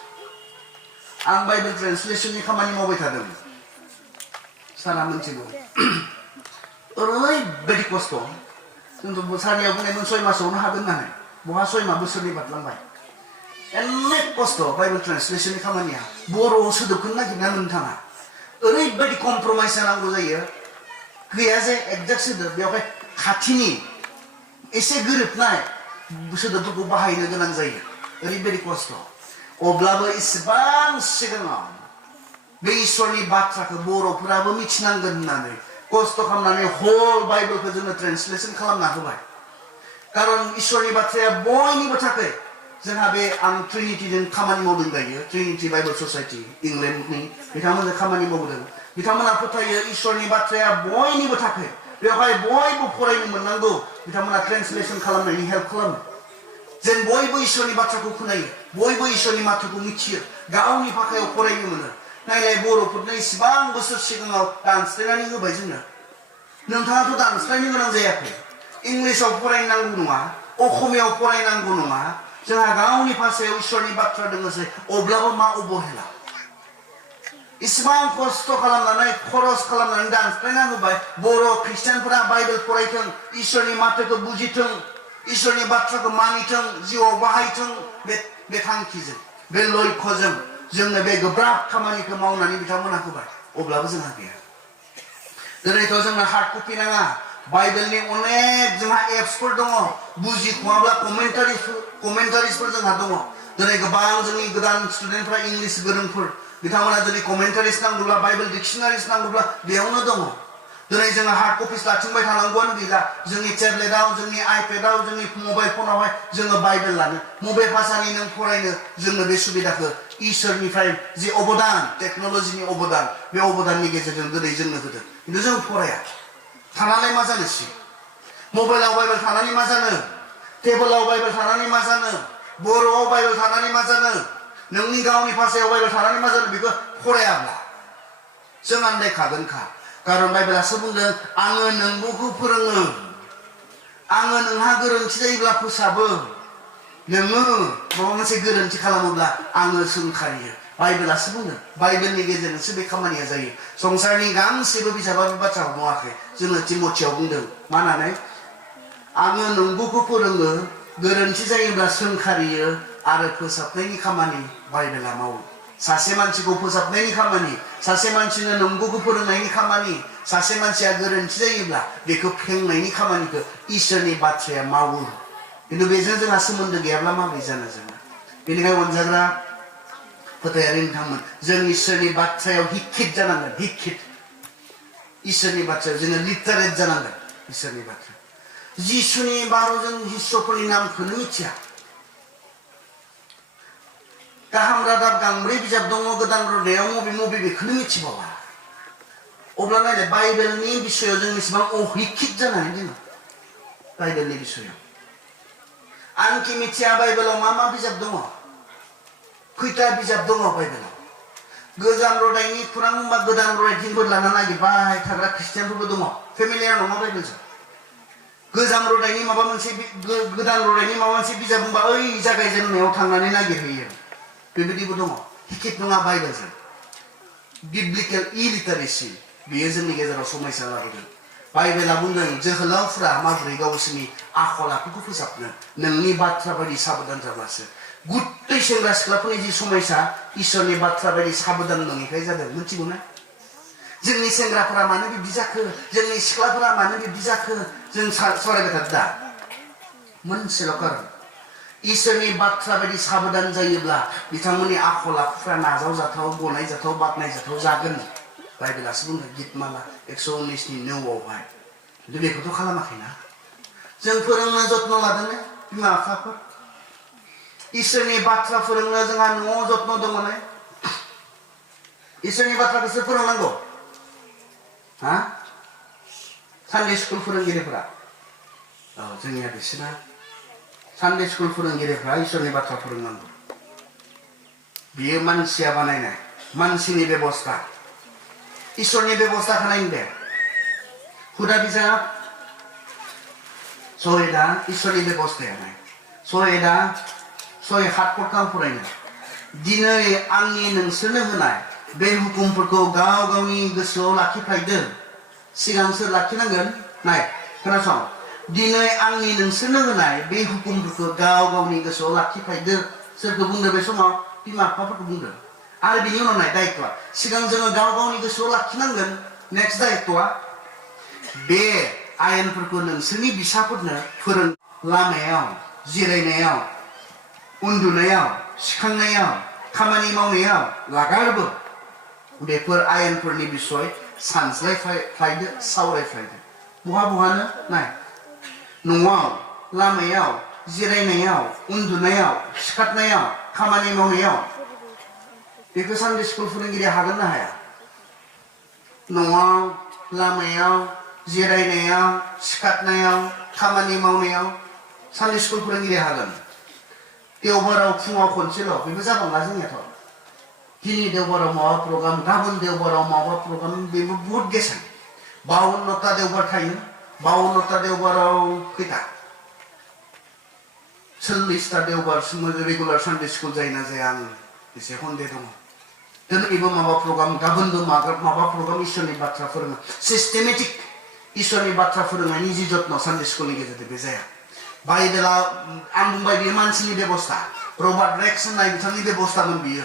आं बाइबेल ट्रेन्सलेसननि खामानि मावबाय थादों सारा मोनथिगौ ओरैबायदि खस्थ' जोंथ' सारनियाव बुंनायमोन 6 मासावनो हागोन होननानै बहा 6 बोसोरनि बारलांबाय अनेक खस्थ' बाइबेल ट्रेन्सलेसननि खामानिया बर' सोदोबखौनो नागिरना मोननो थाङा ओरैबायदि कमप्रमाइस जानांगौ जायो गैया जे एक्जेक्ट सोदोब बेवहाय खाथिनि एसे गोरोबनाय सोदोबफोरखौ बाहायनो गोनां जायो ओरैबायदि खस्थ' अब्लाबो इसेबां सिगाङाव बे इसोरनि बाथ्राखौ बर'फोराबो मिथिनांगोन होननानै खस्थ' खालामनानै हल बाइबेलखौ जोङो ट्रेन्सलेसन खालामना होबाय कारन इसोरनि बाथ्राया बयनिबो थाखाय जोंहा बे आं ट्रिनिटिजों खामानि मावदों दायो ट्रिनिटि बाइबेल ससाइटि इंलेन्डनि बिथांमोनजों खामानि मावदों बिथांमोना फोथायो इसोरनि बाथ्राया बयनिबो थाखाय बेवहाय बयबो फरायनो मोननांगौ बिथांमोना ट्रेन्सलेसन खालामनायनि हेल्प खालामो जेन बयबो इसोरनि बाथ्राखौ खोनायो बयबो इसोरनि माथोखौ मिथियो गावनि भाषायाव फरायनो मोनो नायलाय बर'फोरनो इसेबां बोसोर सिगाङाव दानस्लायनानै होबाय जोंनो नोंथाङाथ' दानस्लायनो गोनां जायाखै इंलिसाव फरायनांगौ नङा असमियाव फरायनांगौ नङा जोंहा गावनि भाषायाव इसोरनि बाथ्रा दङसै अब्लाबो मा अबहेला इसेबां खस्थ' खालामनानै खरस खालामनानै दानस्लायना होबाय बर' ख्रिस्टियानफोरा बाइबेल फरायथों इसोरनि माथोखौ बुजिथों इसोरनि बाथ्राखौ मानिथों जिउआव बाहायथों बे थांखिजों बे लक्ष्यजों जोंनो बे गोब्राब खामानिखौ मावनानै बिथांमोना होबाय अब्लाबो जोंहा गैया दिनैथ' जोंनो हार्ड कपि नाङा बाइबेलनि अनेक जोंहा एप्सफोर दङ बुजिख'वाब्ला कमेन्टारिसफोर जोंहा दङ दिनै गोबां जोंनि गोदान स्टुडेन्टफ्रा इंलिश गोरोंफोर बिथांमोना दिनै कमेन्टारिस नांगौब्ला बाइबेल डिक्सनारिस नांगौब्ला बेयावनो दङ दिनै जोङो हार्ड कपिस लाथिंबाय थानांगौआनो गैला जोंनि टेब्लेटआव जोंनि आइपेडआव जोंनि मबाइल फनावहाय जोङो बाइबेल लानो मबे भाषानि नों फरायनो जोंनो बे सुबिदाखौ इसोरनिफ्राय जि अबदान टेक्न'लजिनि अबदान बे अबदाननि गेजेरजों दिनै जोंनो होदों खिन्थु जों फराया थानानै मा जानोसै मबाइलाव बाइबेल थानानै मा जानो टेबोलाव बाइबेल थानानै मा जानो बर'आव बाइबेल थानानै मा जानो नोंनि गावनि भाषायाव बाइबेल थानानै मा जानो बेखौ फरायाब्ला जों आन्दायखागोनखा कारन बाइबेलासो बुंदों आङो नोंबोखौ फोरोङो आङो नोंहा गोरोन्थि जायोब्ला फोसाबो नोङो माबा मोनसे गोरोन्थि खालामोब्ला आङो सोंखारियो बाइबेलासो बुंदों बाइबेलनि गेजेरजोंसो बे खामानिया जायो संसारनि गांसेबो बिजाबा बे बाथ्राखौ बुङाखै जोङो तिमथियाव बुंदों मा होननानै आङो नंगौखौ फोरोङो गोरोन्थि जायोब्ला सोंखारियो आरो फोसाबनायनि खामानि बाइबेला मावो सासे मानसिखौ फोसाबनायनि खामानि सासे मानसिनो नंगौखौ फोरोंनायनि खामानि सासे मानसिया गोरोन्थि जायोब्ला बेखौ फेंनायनि खामानिखौ इसोरनि बाथ्राया मावो खिन्थु बेजों जोंहा सोमोन्दो गैयाब्ला माबोरै जानो जोङो बेनिखायनो अनजाग्रा फोथायारि नोंथांमोन जों इसोरनि बाथ्रायाव हिखित जानांगोन हिखित इसोरनि बाथ्रायाव जोङो लिटारेट जानांगोन इसोरनि बाथ्रा जिसुनि बाराव जों हिस्स'फोरनि नामखौनो मिथिया गाहाम रादाब गांब्रै बिजाब दङ गोदान रदायाव मबे मबे बेखौनो मिथिबावा अब्ला नायलाय बाइबेलनि बिसयाव जों बेसेबां अहिखित जानानै दङ बाइबेलनि बिसयाव आंखि मिथिया बाइबेलाव मा मा बिजाब दङ खैथा बिजाब दङ बाइबेलाव गोजाम रदायनि खुरां बा गोदान रदायथिंफोर लाना नागिरबाय थाग्रा ख्रिस्टियानफोरबो दङ फेमिलियार नङा बाइबेलजों गोजाम रदायनि माबा मोनसे गोदान रदायनि माबा मोनसे बिजाब बुंबा ओइ जागायजेननायाव थांनानै नागिरहैयो बेबायदिबो दङ हिखित नङा बाइबेलजों बिब्लिकेल इलिटारेसि बेयो जोंनि गेजेराव समयसा लाबोदों बाइबेला बुंदों जोहोलावफ्रा माबोरै गावसोरनि आखल आखुखौ फोसाबनो नोंनि बाथ्रा बायदि साबधान जाब्लासो गुत्तै सेंग्रा सिख्लाफोरनि जि समयसा इसोरनि बाथ्रा बायदि साबधान नङिखाय जादों मिथिगौ ना जोंनि सेंग्राफोरा मानो बिब्दि जाखो जोंनि सिख्लाफोरा मानो बिब्दि जाखो जों सावरायबाय थादों दा मोनसेल' खारन इसोरनि बाथ्रा बायदि साबधान जायोब्ला बिथांमोननि आखल आखुफ्रा नाजावजाथाव गनायजाथाव बाख्नायजाथाव जागोन बाइबेलासो बुंदों गितमाला 119नि 9आवहाय खिन्थु बेखौथ' खालामाखैना जों फोरोंनो जत्न लादोंना बिमा बिफाफोर इसोरनि बाथ्रा फोरोंनो जोंहा न'आव जत्न दङ ना इसोरनि बाथ्राखौसो फोरोंनांगौ हा सानडे स्कुल फोरोंगिरिफोरा जोंनिया बिसोरना सानडे स्कुल फोरोंगिरिफ्रा इसोरनि बाथ्रा फोरोंनांगौ बियो मानसिया बानायनाय मानसिनि बेबस्था इसोरनि बेबस्थाखौ नायनो दे हुदा बिजाब सयदा इसोरनि बेबस्थाया नाय सयदा 6-7 पदखौ फरायनो दिनै आंनि नोंसोरनो होनाय बे हुकुमफोरखौ गाव गावनि गोसोआव लाखिफायदो सिगां सोर लाखिनांगोन नाय खोनासं दिनै आंनि नोंसोरनो होनाय बे हुकुमफोरखौ गाव गावनि गोसोआव लाखिफायदो सोरखौ बुंदों बे समाव बिमा बिफाफोरखौ बुंदों आरो बिनि उनाव नाय दायित्वआ सिगां जोङो गाव गावनि गोसोआव लाखिनांगोन नेक्स्ट दायित्वआ बे आयेनफोरखौ नोंसोरनि फिसाफोरनो फोरों लामायाव जिरायनायाव उन्दुनायाव सिखांनायाव खामानि मावनायाव लागारबो बेफोर आयेनफोरनि बिसय सानज्लायफ्लायदो सावरायफ्लायदो बहानो नाय न'आव लामायाव जिरायनायाव उन्दुनायाव सिखारनायाव खामानि मावनायाव बेखौ सानडे स्कुल फोरोंगिरिया हागोन ना हाया न'आव लामायाव जिरायनायाव सिखारनायाव खामानि मावनायाव सानडे स्कुल फोरोंगिरिया हागोन देवबाराव फुङाव खनसेल' बेबो जाबांला जोंनियाथ' दिनै देवबाराव माबा प्रग्राम गाबोन देवबाराव माबा प्रग्राम बेबो बहुत गेसें 52ता देवबार थायो 52ता देवबाराव खैथा 40ता देवबारसिम रेगुलार सानडे स्कुल जायोना जाया आं एसे हन्देह दङ दिनैबो माबा प्रग्राम गाबोनबो माबा प्रग्राम इसोरनि बाथ्रा फोरोङो सिस्टेमेटिक इसोरनि बाथ्रा फोरोंनायनि जि जत्न सानडे स्कुलनि गेजेरजों बे जाया बाइबेला आं बुंबाय बेयो मानसिनि बेबस्था रबार्ट रेक्स होननाय बिथांनि बेबस्थामोन बियो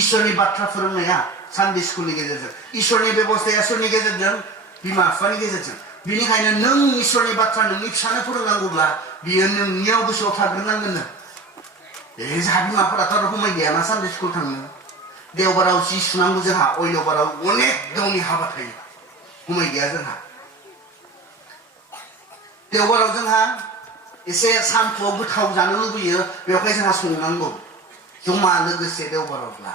इसोरनि बाथ्रा फोरोंनाया सानडे स्कुलनि गेजेरजों इसोरनि बेबस्थाया सोरनि गेजेरजों बिमा बिफानि गेजेरजों बिनिखायनो नों इसोरनि बाथ्रा नोंनि फिसानो फोरोंनांगौब्ला बियो नोंनियाव गोसोआव थाग्रोनांगोननो जोंहा बिमाफोराथ' समाय गैयाना सानडे स्कुल थांनो देवबाराव जि सुनांगौ जोंहा अयलबाराव अनेक गावनि हाबा थायो समाय गैया जोंहा देवबाराव जोंहा एसे सानफुआव गोथाव जानो लुबैयो बेवहाय जोंहा संनांगौ जमा लोगोसे देवबारावब्ला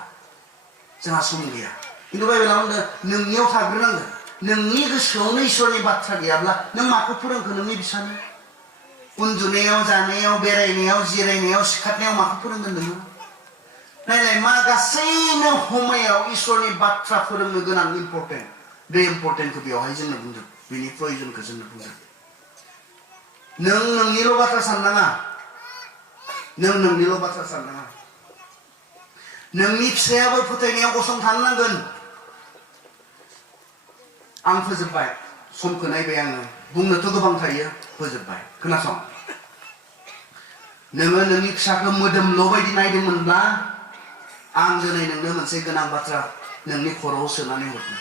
जोंहा सम गैया खिन्थु बाइबेला बुंदों नोंनियाव थाग्रोनांगोन नोंनि गोसोआवनो इसोरनि बाथ्रा गैयाब्ला नों माखौ फोरोंखो नोंनि फिसानो उन्दुनायाव जानायाव बेरायनायाव जिरायनायाव सिखारनायाव माखौ फोरोंगोन नोङो नायलाय मा गासैनो हमायाव इसोरनि बाथ्रा फोरोंनो गोनां इम्पर्टेन्ट बे इम्पर्टेन्टखौ बेवहाय जोंनो बुंदों बेनि प्रयजनखौ जोंनो बुंदों नों नोंनिल' बाथ्रा साननाङा नों नोंनिल' बाथ्रा साननाङा नोंनि फिसायाबो फोथायनायाव गसंथानो नांगोन आं फोजोबबाय समखौ नायबाय आङो बुंनोथ' गोबां थायो फोजोबबाय खोनासं नोङो नोंनि फिसाखौ मोदोमल' बायदि नायदोंमोनब्ला आं दिनै नोंनो मोनसे गोनां बाथ्रा नोंनि खर'आव सोनानै हरदों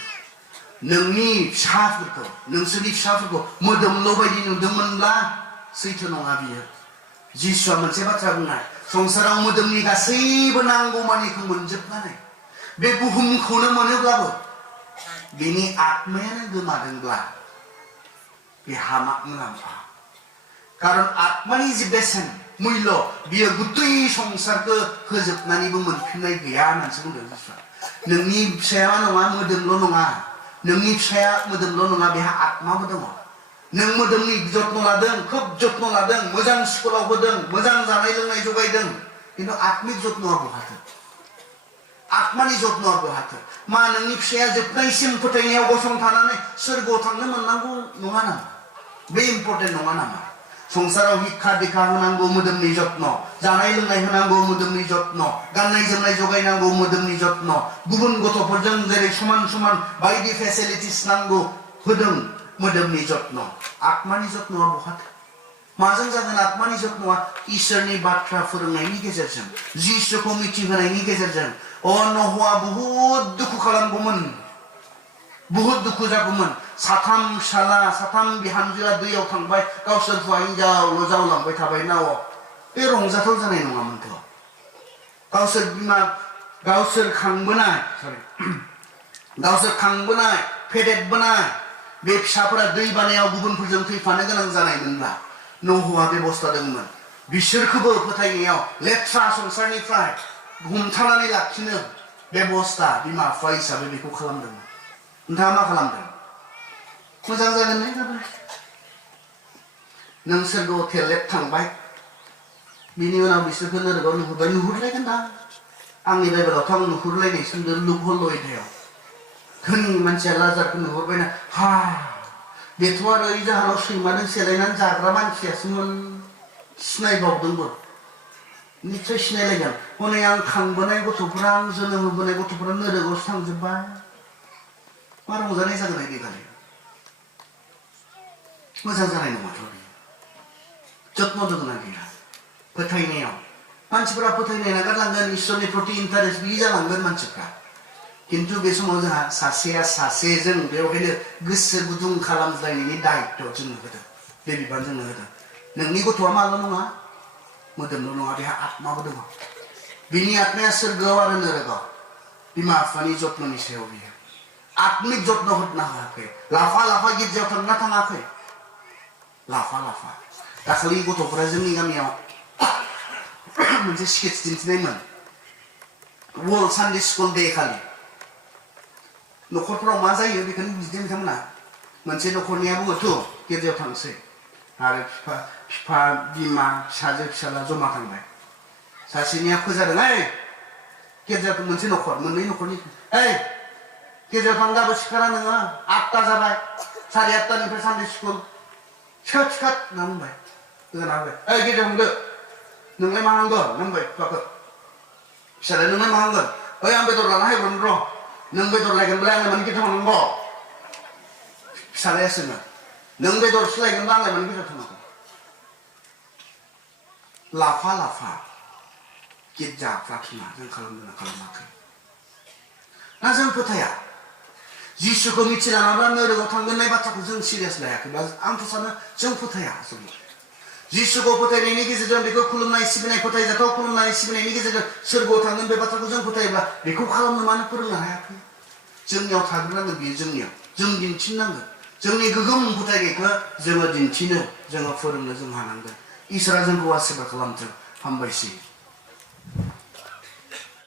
नोंनि फिसाफोरखौ नोंसोरनि फिसाफोरखौ मोदोमल' बायदि नुदोंमोनब्ला सैथो नङा बियो जिसुआ मोनसे बाथ्रा बुंनाय संसाराव मोदोमनि गासैबो नांगौमानिखौ मोनजोबनानै बे बुहुमखौनो मोनोब्लाबो बिनि आत्मायानो गोमादोंब्ला बेहा मा मुलाम्फा खारन आत्मानि जि बेसेन मुल्य बियो गुतै संसारखौ फोजोबनानैबो मोनफिननाय गैया होननानैसो बुंदों जिसुआ नोंनि फिसाया नङा मोदोमल' नङा नोंनि फिसाया मोदोमल' नङा बेहा आत्माबो दङ नों मोदोमनि जत्न लादों खोब जत्न लादों मोजां स्कुलाव होदों मोजां जानाय लोंनाय जगायदों किन्तु आत्मिक जत्नआ बहाथो आत्मानि जत्नआ बहाथो मा नोंनि फिसाया जोबनायसिम फोथायनायाव गसंथानानै सोरगोआव थांनो मोननांगौ नङा नामा बे इम्पर्टेन्ट नङा नामा संसाराव हिक्खा दिखा होनांगौ मोदोमनि जत्न जानाय लोंनाय होनांगौ मोदोमनि जत्न गाननाय जोमनाय जगायनांगौ मोदोमनि जत्न गुबुन गथ'फोरजों जेरै समान समान बायदि फेसिलिटिस नांगौ होदों मोदोमनि जत्न आत्मानि जत्नआ बहाथो माजों जागोन आत्मानि जत्नआ इसोरनि बाथ्रा फोरोंनायनि गेजेरजों जिसुखौ मिथिहोनायनि गेजेरजों नहआ बहुद दुखु खालामगौमोन बहुद दुखु जागौमोन साथाम फिसाला साथाम बिहामजोआ दैयाव थांबाय गावसोर हौवा हिनजावल' जावलांबाय थाबाय नावआव बे रंजाथाव जानाय नङामोनथ' गावसोर खांबोनाय फेदेरबोनाय बे फिसाफोरा दै बानायाव गुबुनफोरजों थैफानो गोनां जानायमोनब्ला नहआ बेबस्था दंमोन बिसोरखौबो फोथायनायाव लेथ्रा संसारनिफ्राय हमथानानै लाखिनो बेबस्था बिमा बिफा हिसाबै बेखौ खालामदोंमोन नोंथाङा मा खालामदों मोजां जागोन ना जागोन नों सोरगोआव थेलेब थांबाय बिनि उनाव बिसोरखौ नोरगाव नुहुरलायगोन दा आंनि बाइबेलावथ' आं नुहुरलायनाय सोंदों लुक हलयदायाव धोनि मानसिया लाजारखौ नुहरबायना हा बेथ' आरो ओइ जाहोनाव सैमाजों सेलायनानै जाग्रा मानसियासोमोन सिनायबावदोंबो निस्सय सिनायलायगोन हनै आं खांबोनाय गथ'फोरा आं जोनोम होबोनाय गथ'फोरा नोरगावसो थांजोब्बाय मा रंजानाय जागोन बेखालि मोजां जानाय नङाथ' बियो जत्न दंना गैया फोथायनायाव मानसिफोरा फोथायनाय नागारलांगोन इसोरनि प्रति इन्टारेस्ट गैयि जालांगोन मानसिफ्रा किन्तु बे समाव जोंहा सासेया सासेजों बेवहायनो गोसो गुदुं खालामज्लायनायनि दायित्व जोंनो होदों बे बिबान जोंनो होदों नोंनि गथ'आ माल' नङा मोदोमल' नङा बेहा आत्माबो दङ बिनि आत्माया सोरगोआव आरो नोरगाव बिमा बिफानि जत्ननि सायाव बियो आत्मिक जत्न होनो हायाखै लाफा लाफा गिर्जायाव थांना थाङाखै लाफा लाफा दाखालि गथ'फोरा जोंनि गामियाव मोनसे स्केट्स दिन्थिनायमोन वर्ल्ड सानडे स्कुल डे खालि न'खरफोराव मा जायो बेखौनो बिदिनो बिथांमोना मोनसे न'खरनिया बुङोथ' गिर्जायाव थांसै आरो बिफा बिमा फिसाजो फिसाला जमा थांबाय सासेनिया फोजादों गिर्जायाव मोनसे न'खर मोननै न'खरनि गिर्जायाव थां दाबो सिखारा नोङो 8टा जाबाय 8:30निफ्राय सानडे स्कुल सिखात होनना बुंबाय होना होबाय गिर्जायाव थांदो नोंलाय मा नांगोन होनबाय बिफाखौ फिसालाया नोंलाय मा नांगोन आं बेदर लाना हायगोन र' नों बेदर लायगोनब्ला आंलाय मानो गिर्जायाव थांनांगौ फिसालाया सोङो नों बेदरसो लायगोनब्ला आंलाय मानो गिर्जायाव थांनांगौ लाफा लाफा गिर्जा प्रार्थना जों खालामदोंना खालामाखै ना जों फोथाया जिसुखौ मिथिलाङाब्ला नोरगाव थांगोन होननाय बाथ्राखौ जों सिरियास लायाखैब्ला आंथ' सानो जों फोथाया जिसुखौ फोथायनायनि गेजेरजों बेखौ खुलुमनाय सिबिनाय फोथायजाथाव खुलुमनाय सिबिनायनि गेजेरजों सोरगोआव थांगोन बे बाथ्राखौ जों फोथायोब्ला बेखौ खालामनो मानो फोरोंनो हायाखै जोंनियाव थाग्रोनांगोन बेयो जोंनियाव जों दिन्थिनांगोन जोंनि गोगोम फोथायनायखौ जोङो दिन्थिनो जोङो फोरोंनो जों हानांगोन इसोरा जोंखौ आसिरबाद खालामथों हामबायसै